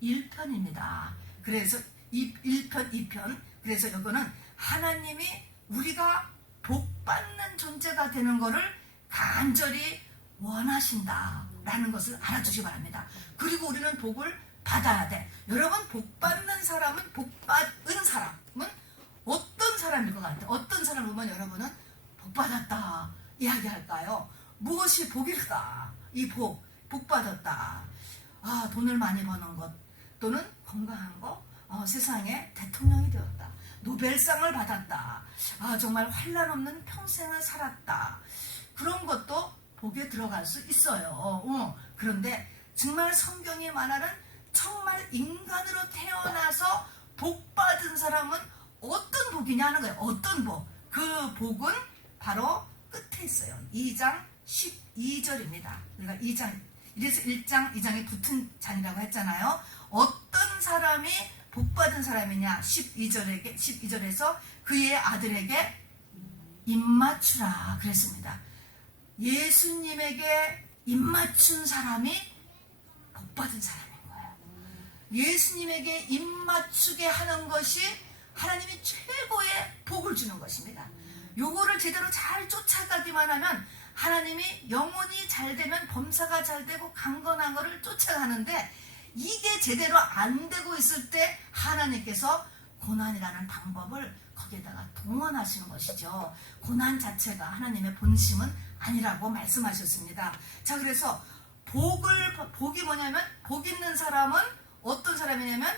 1편입니다. 그래서 1편, 2편. 그래서 이거는 하나님이 우리가 복받는 존재가 되는 것을 간절히 원하신다라는 것을 알아두시기 바랍니다. 그리고 우리는 복을 받아야 돼. 여러분, 복받는 사람은, 복받은 사람은 어떤 사람일 것 같아요? 어떤 사람을 보면 여러분은 복받았다 이야기할까요? 무엇이 복일까? 이 복받았다. 아, 돈을 많이 버는 것, 또는 건강한 것, 세상에 대통령이 되었다. 노벨상을 받았다. 아, 정말 환란 없는 평생을 살았다. 그런 것도 복에 들어갈 수 있어요. 그런데 정말 성경이 말하는 정말 인간으로 태어나서 복받은 사람은 어떤 복이냐 하는 거예요. 어떤 복? 그 복은 바로 끝에 있어요. 2장 12절입니다. 우리가 2장, 이래서 1장, 2장이 붙은 장이라고 했잖아요. 어떤 사람이 복받은 사람이냐? 12절에서 그의 아들에게 입맞추라 그랬습니다. 예수님에게 입맞춘 사람이 복받은 사람인 거예요. 예수님에게 입맞추게 하는 것이 하나님이 최고의 복을 주는 것입니다. 요거를 제대로 잘 쫓아가기만 하면 하나님이 영혼이 잘 되면 범사가 잘 되고 강건한 거를 쫓아가는데, 이게 제대로 안 되고 있을 때 하나님께서 고난이라는 방법을 거기에다가 동원하시는 것이죠. 고난 자체가 하나님의 본심은 아니라고 말씀하셨습니다. 자, 그래서 복이 뭐냐면, 복 있는 사람은 어떤 사람이냐면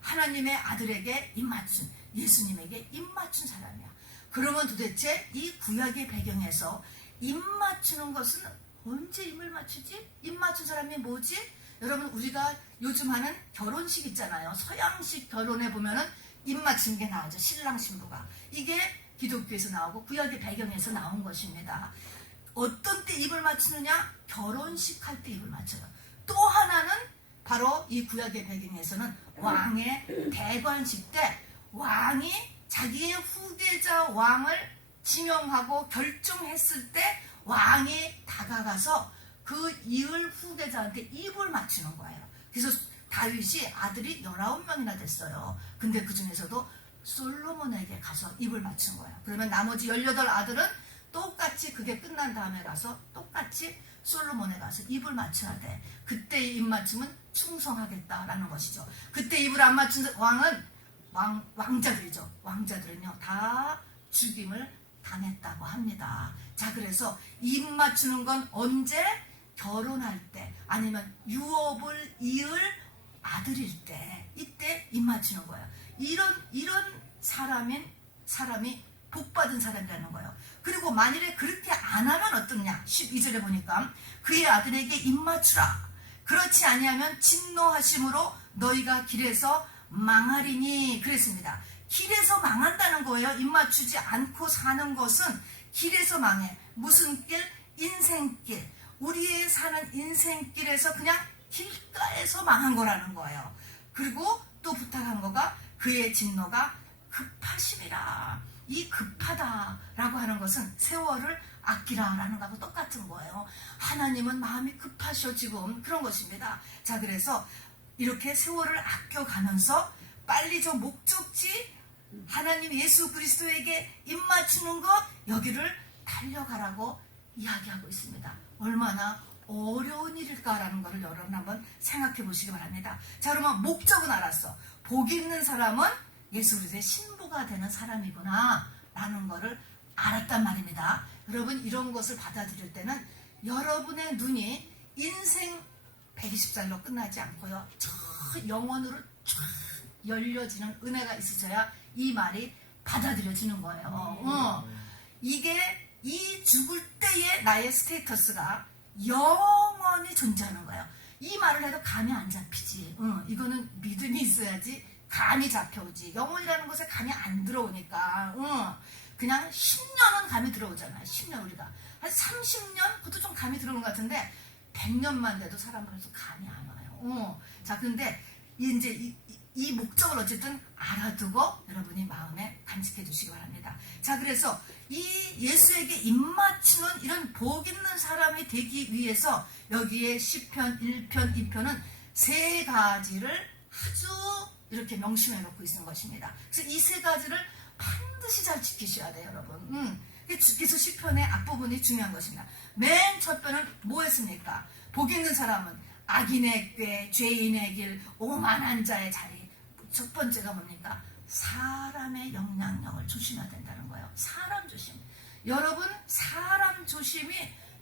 하나님의 아들에게 입맞춘, 예수님에게 입맞춘 사람이야. 그러면 도대체 이 구약의 배경에서 입맞추는 것은 언제 입을 맞추지? 입맞춘 사람이 뭐지? 여러분, 우리가 요즘 하는 결혼식 있잖아요. 서양식 결혼에 보면은 입맞추는 게 나오죠. 신랑 신부가. 이게 기독교에서 나오고 구약의 배경에서 나온 것입니다. 어떤 때 입을 맞추느냐? 결혼식 할 때 입을 맞춰요. 또 하나는 바로 이 구약의 배경에서는 왕의 대관식 때 왕이 자기의 후계자 왕을 지명하고 결정했을 때 왕이 다가가서 그 이을 후계자한테 입을 맞추는 거예요. 그래서 다윗이 아들이 19명이나 됐어요. 근데 그 중에서도 솔로몬에게 가서 입을 맞춘 거예요. 그러면 나머지 18아들은 똑같이 그게 끝난 다음에 가서 똑같이 솔로몬에 가서 입을 맞춰야 돼. 그때의 입 맞춤은 충성하겠다라는 것이죠. 그때 입을 안 맞춘 왕은 왕자들이죠. 왕자들은요 다 죽임을 당했다고 합니다. 자, 그래서 입 맞추는 건 언제? 결혼할 때, 아니면 유업을 이을 아들일 때, 이때 입 맞추는 거예요. 이런 사람이 복받은 사람이라는 거예요. 그리고 만일에 그렇게 안 하면 어떠냐? 12절에 보니까 그의 아들에게 입 맞추라. 그렇지 아니하면 진노하심으로 너희가 길에서 망하리니 그랬습니다. 길에서 망한다는 거예요. 입맞추지 않고 사는 것은 길에서 망해. 무슨 길? 인생길. 우리의 사는 인생길에서 그냥 길가에서 망한 거라는 거예요. 그리고 또 부탁한 거가 그의 진노가 급하심이라. 이 급하다라고 하는 것은 세월을 아끼라라는 거하고 똑같은 거예요. 하나님은 마음이 급하셔 지금 그런 것입니다. 자, 그래서 이렇게 세월을 아껴가면서 빨리 저 목적지 하나님 예수 그리스도에게 입맞추는 것 여기를 달려가라고 이야기하고 있습니다. 얼마나 어려운 일일까라는 것을 여러분 한번 생각해 보시기 바랍니다. 자, 그러면 목적은 알았어. 복 있는 사람은 예수 그리스도의 신부가 되는 사람이구나 라는 것을 알았단 말입니다. 여러분 이런 것을 받아들일 때는 여러분의 눈이 인생 120살로 끝나지 않고요. 저 영원으로 쫙 열려지는 은혜가 있으셔야 이 말이 받아들여지는 거예요. 이게 이 죽을 때의 나의 스테이터스가 영원히 존재하는 거예요. 이 말을 해도 감이 안 잡히지. 이거는 믿음이 있어야지 감이 잡혀오지. 영혼이라는 것에 감이 안 들어오니까 그냥 10년은 감이 들어오잖아요. 10년 우리가 한 30년 그것도 좀 감이 들어오는 것 같은데 100년만 돼도 사람 벌써 감이 안 와요. 자, 근데 이제 이 목적을 어쨌든 알아두고 여러분이 마음에 간직해 주시기 바랍니다. 자, 그래서 이 예수에게 입맞추는 이런 복 있는 사람이 되기 위해서 여기에 시편 1편, 2편은 세 가지를 아주 이렇게 명심해 놓고 있는 것입니다. 그래서 이 세 가지를 반드시 잘 지키셔야 돼요, 여러분. 그래서 시편의 앞부분이 중요한 것입니다. 맨 첫 편은 뭐였습니까? 복 있는 사람은 악인의 꾀, 죄인의 길, 오만한 자의 자리. 첫 번째가 뭡니까? 사람의 영향력을 조심해야 된다는 거예요. 사람 조심. 여러분 사람 조심이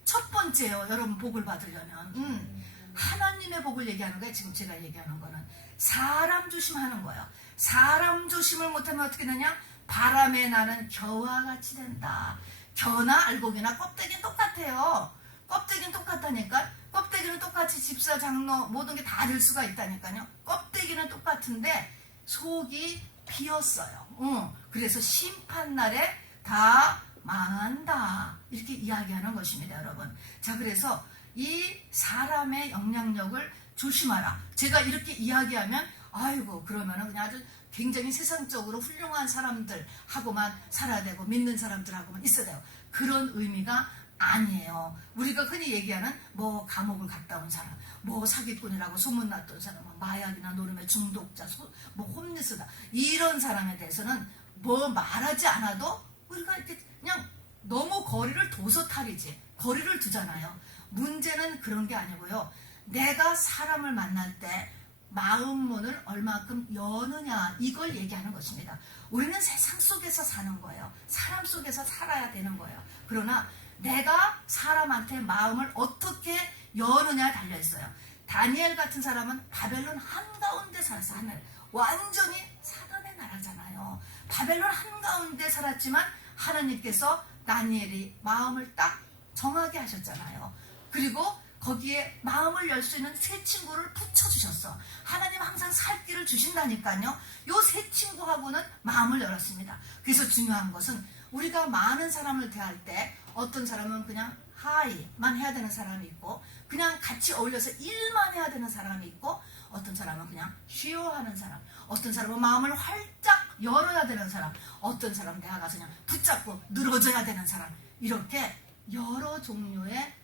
첫 번째예요. 여러분 복을 받으려면 하나님의 복을 얘기하는 거예요. 지금 제가 얘기하는 거는 사람 조심하는 거예요. 사람 조심을 못하면 어떻게 되냐? 바람에 나는 겨와 같이 된다. 겨나 알곡이나 껍데기는 똑같아요. 껍데기는 똑같다니까. 껍데기는 똑같이 집사, 장로 모든 게 다 될 수가 있다니까요. 껍데기는 똑같은데 속이 비었어요. 그래서 심판날에 다 망한다 이렇게 이야기하는 것입니다, 여러분. 자, 그래서 이 사람의 영향력을 조심하라. 제가 이렇게 이야기하면 아이고 그러면은 그냥 아주 굉장히 세상적으로 훌륭한 사람들하고만 살아야 되고 믿는 사람들하고만 있어야 돼요. 그런 의미가 아니에요. 우리가 흔히 얘기하는 뭐 감옥을 갔다 온 사람, 뭐 사기꾼이라고 소문났던 사람, 마약이나 노름의 중독자, 뭐 홈리스다 이런 사람에 대해서는 뭐 말하지 않아도 우리가 이렇게 그냥 너무 거리를 둬서 탈이지. 거리를 두잖아요. 문제는 그런 게 아니고요. 내가 사람을 만날 때 마음 문을 얼마큼 여느냐 이걸 얘기하는 것입니다. 우리는 세상 속에서 사는 거예요. 사람 속에서 살아야 되는 거예요. 그러나 내가 사람한테 마음을 어떻게 여느냐에 달려있어요. 다니엘 같은 사람은 바벨론 한가운데 살았어. 하늘 완전히 사단의 나라잖아요. 바벨론 한가운데 살았지만 하나님께서 다니엘이 마음을 딱 정하게 하셨잖아요. 그리고 거기에 마음을 열 수 있는 새 친구를 붙여주셨어. 하나님 항상 살 길을 주신다니까요. 요 새 친구하고는 마음을 열었습니다. 그래서 중요한 것은 우리가 많은 사람을 대할 때 어떤 사람은 그냥 하이만 해야 되는 사람이 있고 그냥 같이 어울려서 일만 해야 되는 사람이 있고 어떤 사람은 그냥 쉬어하는 사람, 어떤 사람은 마음을 활짝 열어야 되는 사람, 어떤 사람은 내가 가서 그냥 붙잡고 늘어져야 되는 사람, 이렇게 여러 종류의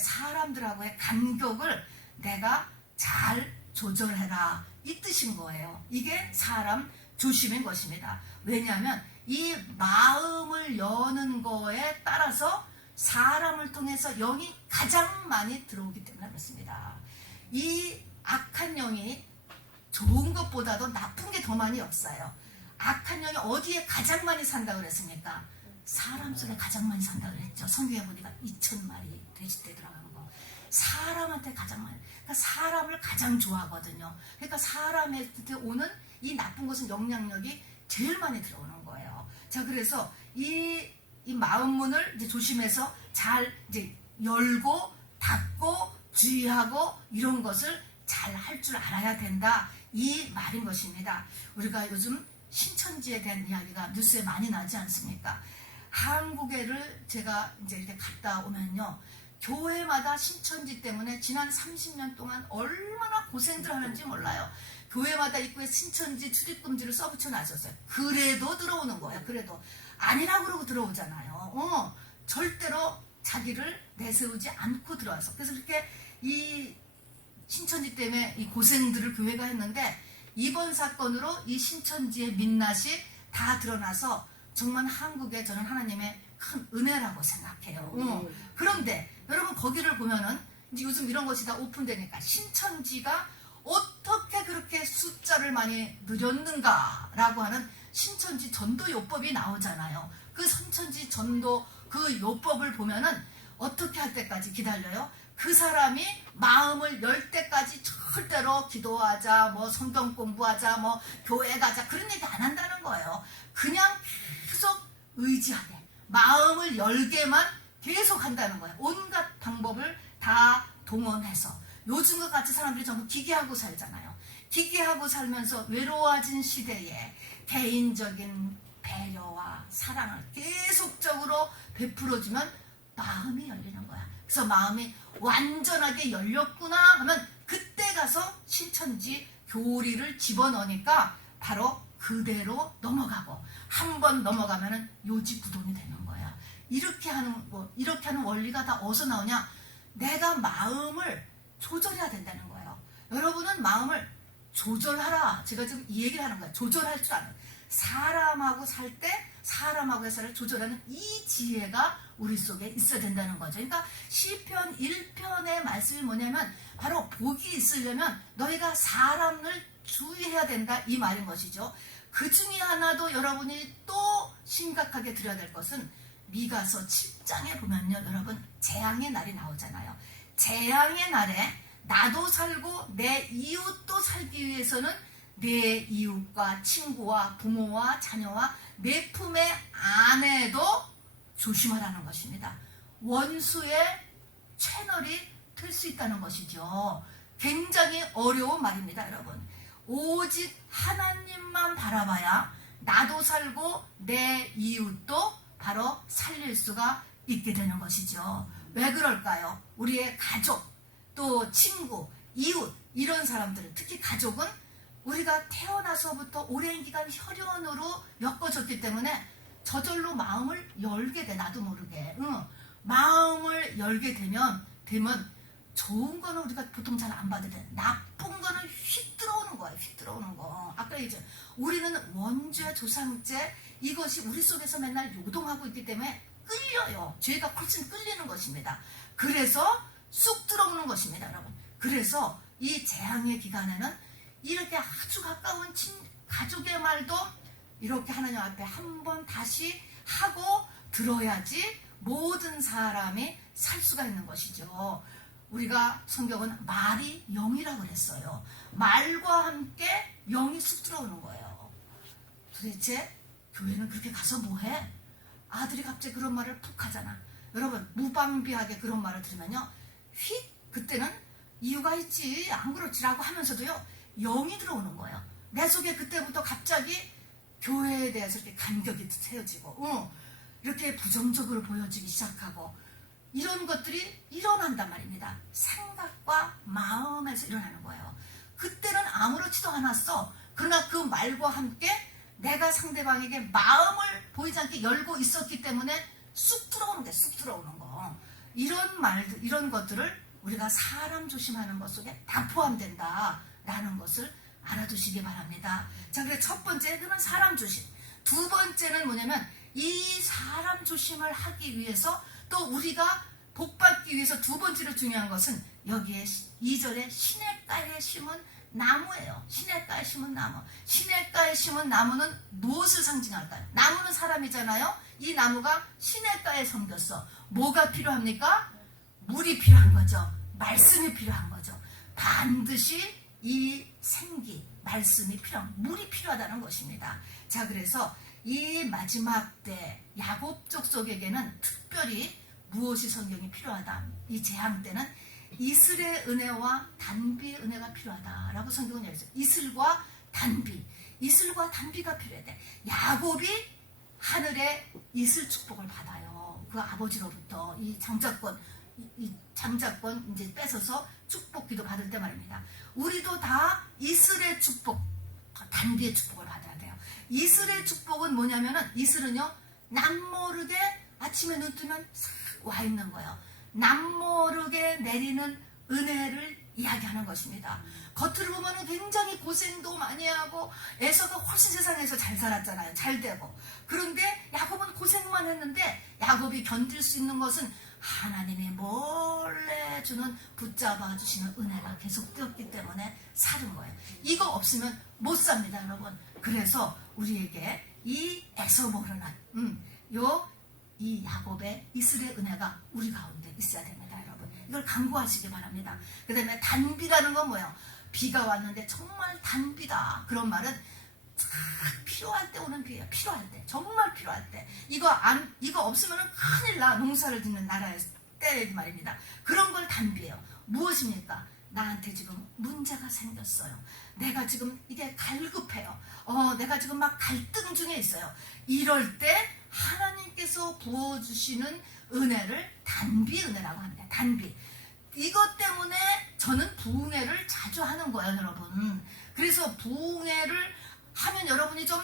사람들하고의 간격을 내가 잘 조절해라 이 뜻인 거예요. 이게 사람 조심인 것입니다. 왜냐하면 이 마음을 여는 거에 따라서 사람을 통해서 영이 가장 많이 들어오기 때문에 그렇습니다. 이 악한 영이 좋은 것보다도 나쁜 게 더 많이 역사요. 악한 영이 어디에 가장 많이 산다고 그랬습니까? 사람 속에 가장 많이 산다고 그랬죠. 성경에 보니까 2000마리 돼지떼 들어가는 거. 사람한테 가장 많이, 그러니까 사람을 가장 좋아하거든요. 그러니까 사람한테 오는 이 나쁜 것은 영향력이 제일 많이 들어오는 거예요. 자, 그래서 이 마음문을 이제 조심해서 잘 이제 열고 닫고 주의하고 이런 것을 잘 할 줄 알아야 된다. 이 말인 것입니다. 우리가 요즘 신천지에 대한 이야기가 뉴스에 많이 나지 않습니까? 한국에를 제가 이제 이렇게 갔다 오면요, 교회마다 신천지 때문에 지난 30년 동안 얼마나 고생들 하는지 몰라요. 교회마다 입구에 신천지 출입금지를 써붙여 놨었어요. 그래도 들어오는 거예요. 그래도 아니라고 그러고 들어오잖아요. 절대로 자기를 내세우지 않고 들어와서. 그래서 그렇게 이 신천지 때문에 이 고생들을 교회가 했는데, 이번 사건으로 이 신천지의 민낯이 다 드러나서 정말 한국에 저는 하나님의 큰 은혜라고 생각해요. 그런데 여러분, 거기를 보면은 이제 요즘 이런 것이 다 오픈되니까 신천지가 어떻게 그렇게 숫자를 많이 늘렸는가라고 하는 신천지 전도 요법이 나오잖아요. 그 신천지 전도 그 요법을 보면은 어떻게 할 때까지 기다려요? 그 사람이 마음을 열 때까지 절대로 기도하자, 뭐 성경 공부하자, 뭐 교회 가자, 그런 얘기 안 한다는 거예요. 그냥 계속 의지하되 마음을 열게만 계속 한다는 거예요. 온갖 방법을 다 동원해서. 요즘과 같이 사람들이 전부 기계하고 살잖아요. 기계하고 살면서 외로워진 시대에 개인적인 배려와 사랑을 계속적으로 베풀어주면 마음이 열리는 거야. 그래서 마음이 완전하게 열렸구나 하면 그때 가서 신천지 교리를 집어넣으니까 바로 그대로 넘어가고, 한 번 넘어가면은 요지부동이 되는 거야. 이렇게 하는 원리가 다 어디서 나오냐? 내가 마음을 조절해야 된다는 거예요. 여러분은 마음을 조절하라. 제가 지금 이 얘기를 하는 거예요. 조절할 줄 아는. 사람하고 살 때 사람하고의 사를 조절하는 이 지혜가 우리 속에 있어야 된다는 거죠. 그러니까 시편 1편의 말씀이 뭐냐면, 바로 복이 있으려면 너희가 사람을 주의해야 된다, 이 말인 것이죠. 그 중에 하나도 여러분이 또 심각하게 들어야 될 것은, 미가서 7장에 보면요, 여러분, 재앙의 날이 나오잖아요. 재앙의 날에 나도 살고 내 이웃도 살기 위해서는 내 이웃과 친구와 부모와 자녀와 내 품의 아내도 조심하라는 것입니다. 원수의 채널이 될 수 있다는 것이죠. 굉장히 어려운 말입니다, 여러분. 오직 하나님만 바라봐야 나도 살고 내 이웃도 바로 살릴 수가 있게 되는 것이죠. 왜 그럴까요? 우리의 가족, 또 친구, 이웃, 이런 사람들은, 특히 가족은 우리가 태어나서부터 오랜 기간 혈연으로 엮어졌기 때문에 저절로 마음을 열게 돼. 나도 모르게. 마음을 열게 되면 좋은 거는 우리가 보통 잘 안 받아야 돼. 나쁜 거는 휙 들어오는 거예요. 휙 들어오는 거. 아까 얘기했죠. 우리는 원죄, 조상죄, 이것이 우리 속에서 맨날 요동하고 있기 때문에 끌려요. 죄가 훨씬 끌리는 것입니다. 그래서 쑥 들어오는 것입니다, 여러분. 그래서 이 재앙의 기간에는 이렇게 아주 가까운 가족의 말도 이렇게 하나님 앞에 한번 다시 하고 들어야지 모든 사람이 살 수가 있는 것이죠. 우리가 성경은 말이 영이라고 그랬어요. 말과 함께 영이 쑥 들어오는 거예요. 도대체 교회는 그렇게 가서 뭐해? 아들이 갑자기 그런 말을 푹 하잖아. 여러분, 무방비하게 그런 말을 들으면요, 그때는 이유가 있지, 안 그렇지라고 하면서도요, 영이 들어오는 거예요. 내 속에 그때부터 갑자기 교회에 대해서 이렇게 간격이 세워지고, 이렇게 부정적으로 보여지기 시작하고, 이런 것들이 일어난단 말입니다. 생각과 마음에서 일어나는 거예요. 그때는 아무렇지도 않았어. 그러나 그 말과 함께 내가 상대방에게 마음을 보이지 않게 열고 있었기 때문에 쑥 들어오는 게 쑥 들어오는 거. 이런 말들, 이런 것들을 우리가 사람 조심하는 것 속에 다 포함된다라는 것을 알아두시기 바랍니다. 자, 그래 첫 번째는 사람 조심. 두 번째는 뭐냐면, 이 사람 조심을 하기 위해서 또 우리가 복받기 위해서 두 번째로 중요한 것은 여기에 2절에 시냇가에 심은 나무예요. 시냇가에 심은 나무. 시냇가에 심은 나무는 무엇을 상징할까요? 나무는 사람이잖아요. 이 나무가 시냇가에 섬겼어. 뭐가 필요합니까? 물이 필요한 거죠. 말씀이 필요한 거죠. 반드시 이 생기, 말씀이 물이 필요하다는 것입니다. 자, 그래서 이 마지막 때 야곱 족속에게는 특별히 무엇이 성경이 필요하다. 이 재앙 때는 이슬의 은혜와 단비의 은혜가 필요하다라고 성경은 얘기했어요. 이슬과 단비, 이슬과 단비가 필요해. 야곱이 하늘의 이슬 축복을 받아요. 그 아버지로부터 이 장자권 이제 뺏어서 축복 기도 받을 때 말입니다. 우리도 다 이슬의 축복, 단비의 축복을 받아야 돼요. 이슬의 축복은 뭐냐면은, 이슬은요, 남모르게 아침에 눈 뜨면 싹 와 있는 거예요. 남모르게 내리는 은혜를 이야기하는 것입니다. 겉으로 보면 굉장히 고생도 많이 하고 에서가 훨씬 세상에서 잘 살았잖아요. 잘 되고. 그런데 야곱은 고생만 했는데, 야곱이 견딜 수 있는 것은 하나님이 몰래 주는, 붙잡아 주시는 은혜가 계속 뜨었기 때문에 사는 거예요. 이거 없으면 못 삽니다, 여러분. 그래서 우리에게 이 에서 모르는 이 야곱의 이슬의 은혜가 우리 가운데 있어야 됩니다, 여러분. 이걸 강구하시기 바랍니다. 그 다음에 단비라는 건 뭐예요? 비가 왔는데 정말 단비다. 그런 말은 필요할 때 오는 비예요. 필요할 때, 정말 필요할 때. 이거 없으면 큰일 나. 농사를 짓는 나라의 때 말입니다. 그런 걸 단비예요. 무엇입니까? 나한테 지금 문제가 생겼어요. 내가 지금 이게 갈급해요. 내가 지금 막 갈등 중에 있어요. 이럴 때 하나님께서 부어주시는 은혜를 단비 은혜라고 합니다. 단비. 이것 때문에 저는 부흥회를 자주 하는 거예요, 여러분. 그래서 부흥회를 하면 여러분이 좀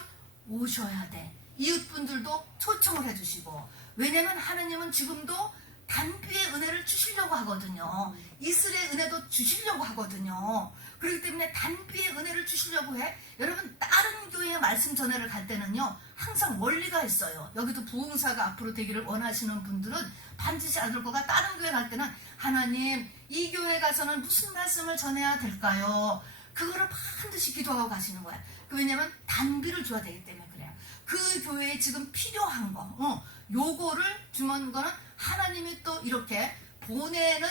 오셔야 돼. 이웃분들도 초청을 해주시고. 왜냐면 하나님은 지금도 단비의 은혜를 주시려고 하거든요. 이슬의 은혜도 주시려고 하거든요. 그렇기 때문에 단비의 은혜를 주시려고 해. 여러분, 다른 교회에 말씀 전회를 갈 때는요, 항상 원리가 있어요. 여기도 부흥사가 앞으로 되기를 원하시는 분들은 반드시 알을 거가, 다른 교회 갈 때는 하나님, 이 교회 가서는 무슨 말씀을 전해야 될까요? 그거를 반드시 기도하고 가시는 거야. 왜냐면 단비를 줘야 되기 때문에 그래요. 그 교회에 지금 필요한 거, 요거를 주는 거는 하나님이 또 이렇게 보내는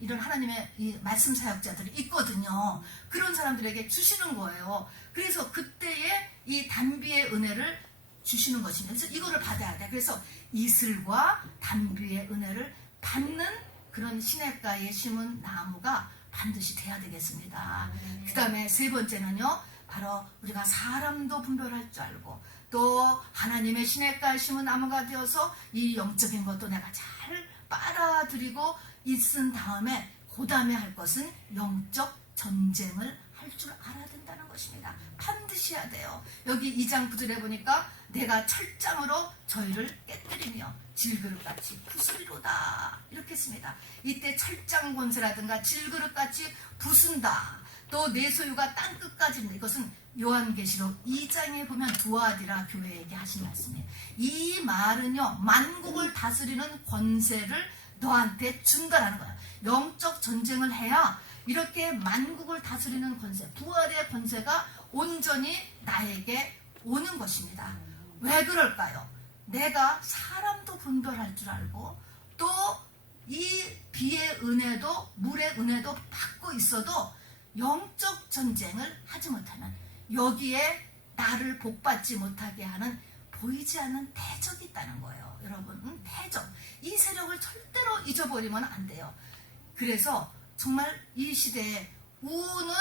이런 하나님의 이 말씀 사역자들이 있거든요. 그런 사람들에게 주시는 거예요. 그래서 그때에 이 단비의 은혜를 주시는 것입니다. 그래서 이거를 받아야 돼. 그래서 이슬과 단비의 은혜를 받는 그런 시냇가에 심은 나무가 반드시 돼야 되겠습니다. 그 다음에 세 번째는요, 바로 우리가 사람도 분별할 줄 알고, 또 하나님의 시냇가에 심은 나무가 되어서 이 영적인 것도 내가 잘 빨아들이고 있은 다음에, 그 다음에 할 것은 영적 전쟁을 할 줄 알아야 된다는 것입니다. 반드시 해야 돼요. 여기 2장 9절에 보니까 내가 철장으로 저희를 깨뜨리며 질그릇같이 부수리로다, 이렇게 했습니다. 이때 철장 권세라든가 질그릇같이 부순다, 또 내 소유가 땅끝까지입니다. 이것은 요한계시록 2장에 보면 두아디라 교회에게 하신 말씀이에요. 이 말은요, 만국을 다스리는 권세를 너한테 준다라는 거야. 영적 전쟁을 해야 이렇게 만국을 다스리는 권세, 부활의 권세가 온전히 나에게 오는 것입니다. 왜 그럴까요? 내가 사람도 분별할 줄 알고, 또 이 비의 은혜도 물의 은혜도 받고 있어도 영적 전쟁을 하지 못하면 여기에 나를 복받지 못하게 하는 보이지 않는 대적이 있다는 거예요. 여러분, 대적. 이 세력을 절대로 잊어버리면 안 돼요. 그래서 정말 이 시대에 우는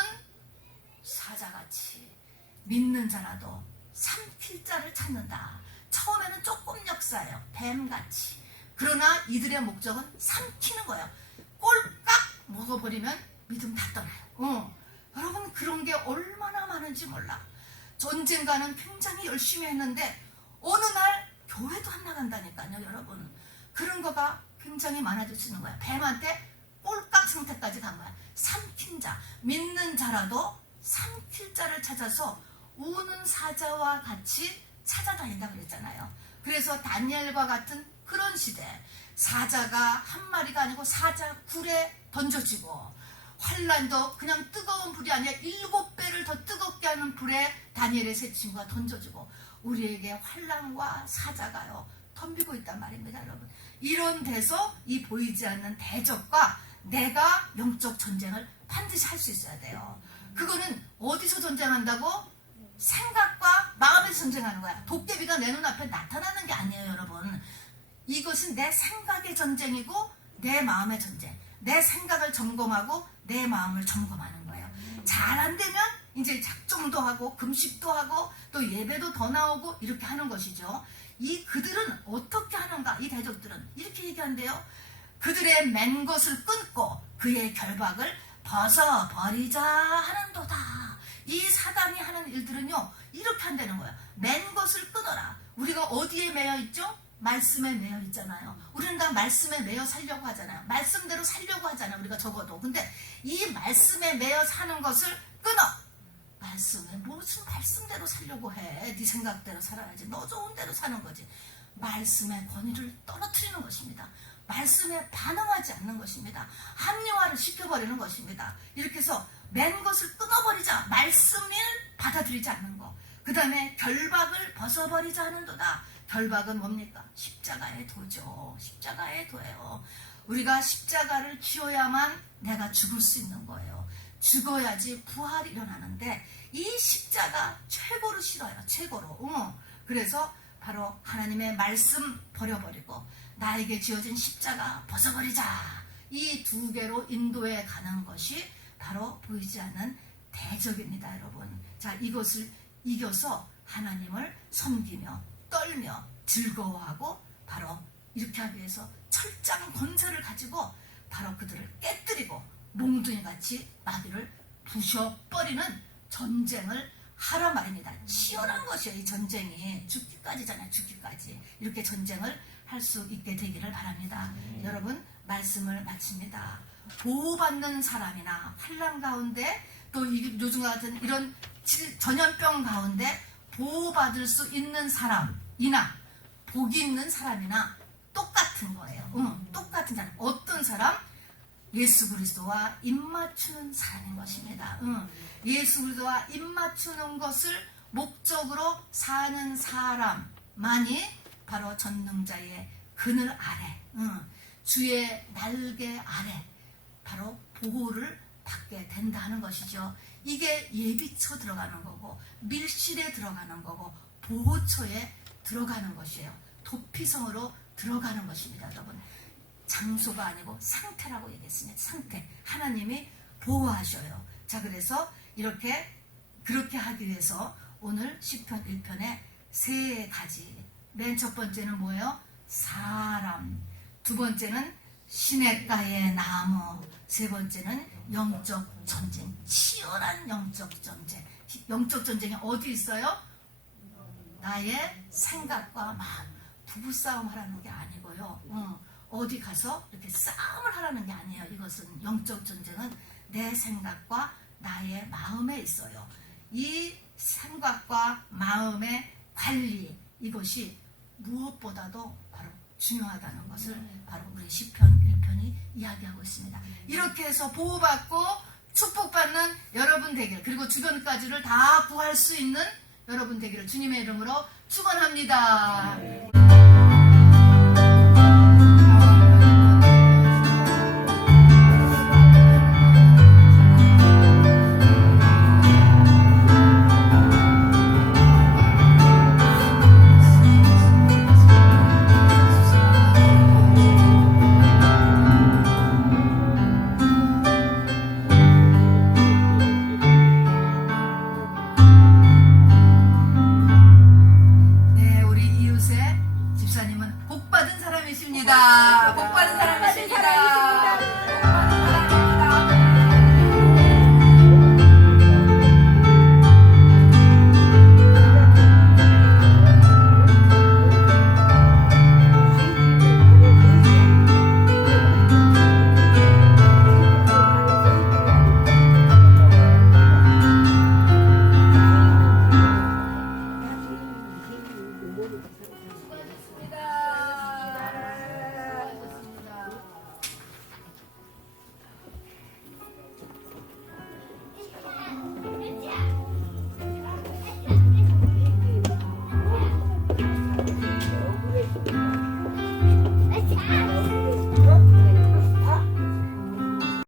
사자같이 믿는 자라도 삼킬 자를 찾는다. 처음에는 조금 역사예요. 뱀같이. 그러나 이들의 목적은 삼키는 거예요. 꼴깍 먹어버리면 믿음 다 떠나요. 여러분, 그런 게 얼마나 많은지 몰라. 전쟁가는 굉장히 열심히 했는데 어느 날 교회도 안 나간다니까요, 여러분. 그런 거가 굉장히 많아지는 거야. 뱀한테 꼴깍 상태까지 간 거야. 삼킨 자, 믿는 자라도 삼킬 자를 찾아서 우는 사자와 같이 찾아다닌다 그랬잖아요. 그래서 다니엘과 같은 그런 시대, 사자가 한 마리가 아니고 사자 굴에 던져지고, 환란도 그냥 뜨거운 불이 아니라 7배를 더 뜨겁게 하는 불에 다니엘의 세 친구가 던져지고, 우리에게 환란과 사자가요 덤비고 있단 말입니다, 여러분. 이런 데서 이 보이지 않는 대적과 내가 영적 전쟁을 반드시 할 수 있어야 돼요. 그거는 어디서 전쟁한다고? 생각과 마음에서 전쟁하는 거야. 도깨비가 내 눈앞에 나타나는 게 아니에요, 여러분. 이것은 내 생각의 전쟁이고 내 마음의 전쟁. 내 생각을 점검하고 내 마음을 점검하는 거예요. 잘 안 되면 이제 작정도 하고 금식도 하고 또 예배도 더 나오고 이렇게 하는 것이죠. 이 그들은 어떻게 하는가? 이 대적들은 이렇게 얘기한대요. 그들의 맨 것을 끊고 그의 결박을 벗어버리자 하는도다. 이 사단이 하는 일들은요, 이렇게 한다는 거예요. 맨 것을 끊어라. 우리가 어디에 매여 있죠? 말씀에 매여 있잖아요. 우리는 다 말씀에 매여 살려고 하잖아요. 말씀대로 살려고 하잖아요. 우리가 적어도. 근데 이 말씀에 매여 사는 것을 끊어. 말씀에 무슨 말씀대로 살려고 해. 네 생각대로 살아야지. 너 좋은 대로 사는 거지. 말씀의 권위를 떨어뜨리는 것입니다. 말씀에 반응하지 않는 것입니다. 합리화를 시켜버리는 것입니다. 이렇게 해서 맨 것을 끊어버리자. 말씀을 받아들이지 않는 것. 그 다음에 결박을 벗어버리자 하는도다. 결박은 뭡니까? 십자가의 도죠. 십자가의 도예요. 우리가 십자가를 지어야만 내가 죽을 수 있는 거예요. 죽어야지 부활이 일어나는데 이 십자가 최고로 싫어요. 최고로. 그래서 바로 하나님의 말씀 버려버리고 나에게 지어진 십자가 벗어버리자. 이 두 개로 인도해 가는 것이 바로 보이지 않는 대적입니다, 여러분. 자, 이것을 이겨서 하나님을 섬기며 떨며 즐거워하고 바로 이렇게 하기 위해서 철장 권세를 가지고 바로 그들을 깨뜨리고 몽둥이같이 마귀를 부셔버리는 전쟁을 하란 말입니다. 치열한 것이에요. 이 전쟁이 죽기까지잖아요. 죽기까지. 이렇게 전쟁을 할 수 있게 되기를 바랍니다. 여러분, 말씀을 마칩니다. 보호받는 사람이나 환난 가운데 또 요즘 같은 이런 전염병 가운데 보호받을 수 있는 사람이나 복이 있는 사람이나 똑같은 거예요. 똑같은 사람. 어떤 사람? 예수 그리스도와 입맞추는 사람인 것입니다. 예수 그리스도와 입맞추는 것을 목적으로 사는 사람만이 바로 전능자의 그늘 아래, 주의 날개 아래 바로 보호를 받게 된다는 것이죠. 이게 예비처 들어가는 거고 밀실에 들어가는 거고 보호처에 들어가는 것이에요. 도피성으로 들어가는 것입니다, 여러분. 장소가 아니고 상태라고 얘기했습니다. 상태. 하나님이 보호하셔요. 자, 그래서 그렇게 하기 위해서 오늘 시편 1편에 세 가지. 맨 첫 번째는 뭐예요? 사람. 두 번째는 시냇가의 나무. 세 번째는 영적 전쟁. 치열한 영적 전쟁. 영적 전쟁이 어디 있어요? 나의 생각과 마음. 부부싸움 하라는 게 아니고요. 어디 가서 이렇게 싸움을 하라는 게 아니에요. 이것은 영적 전쟁은 내 생각과 나의 마음에 있어요. 이 생각과 마음의 관리, 이것이 무엇보다도 바로 중요하다는 것을 바로 우리 시편 1편이 이야기하고 있습니다. 이렇게 해서 보호받고 축복받는 여러분 되길, 그리고 주변까지를 다 구할 수 있는 여러분 되기를 주님의 이름으로 축원합니다. 복 받은 사람이십니다.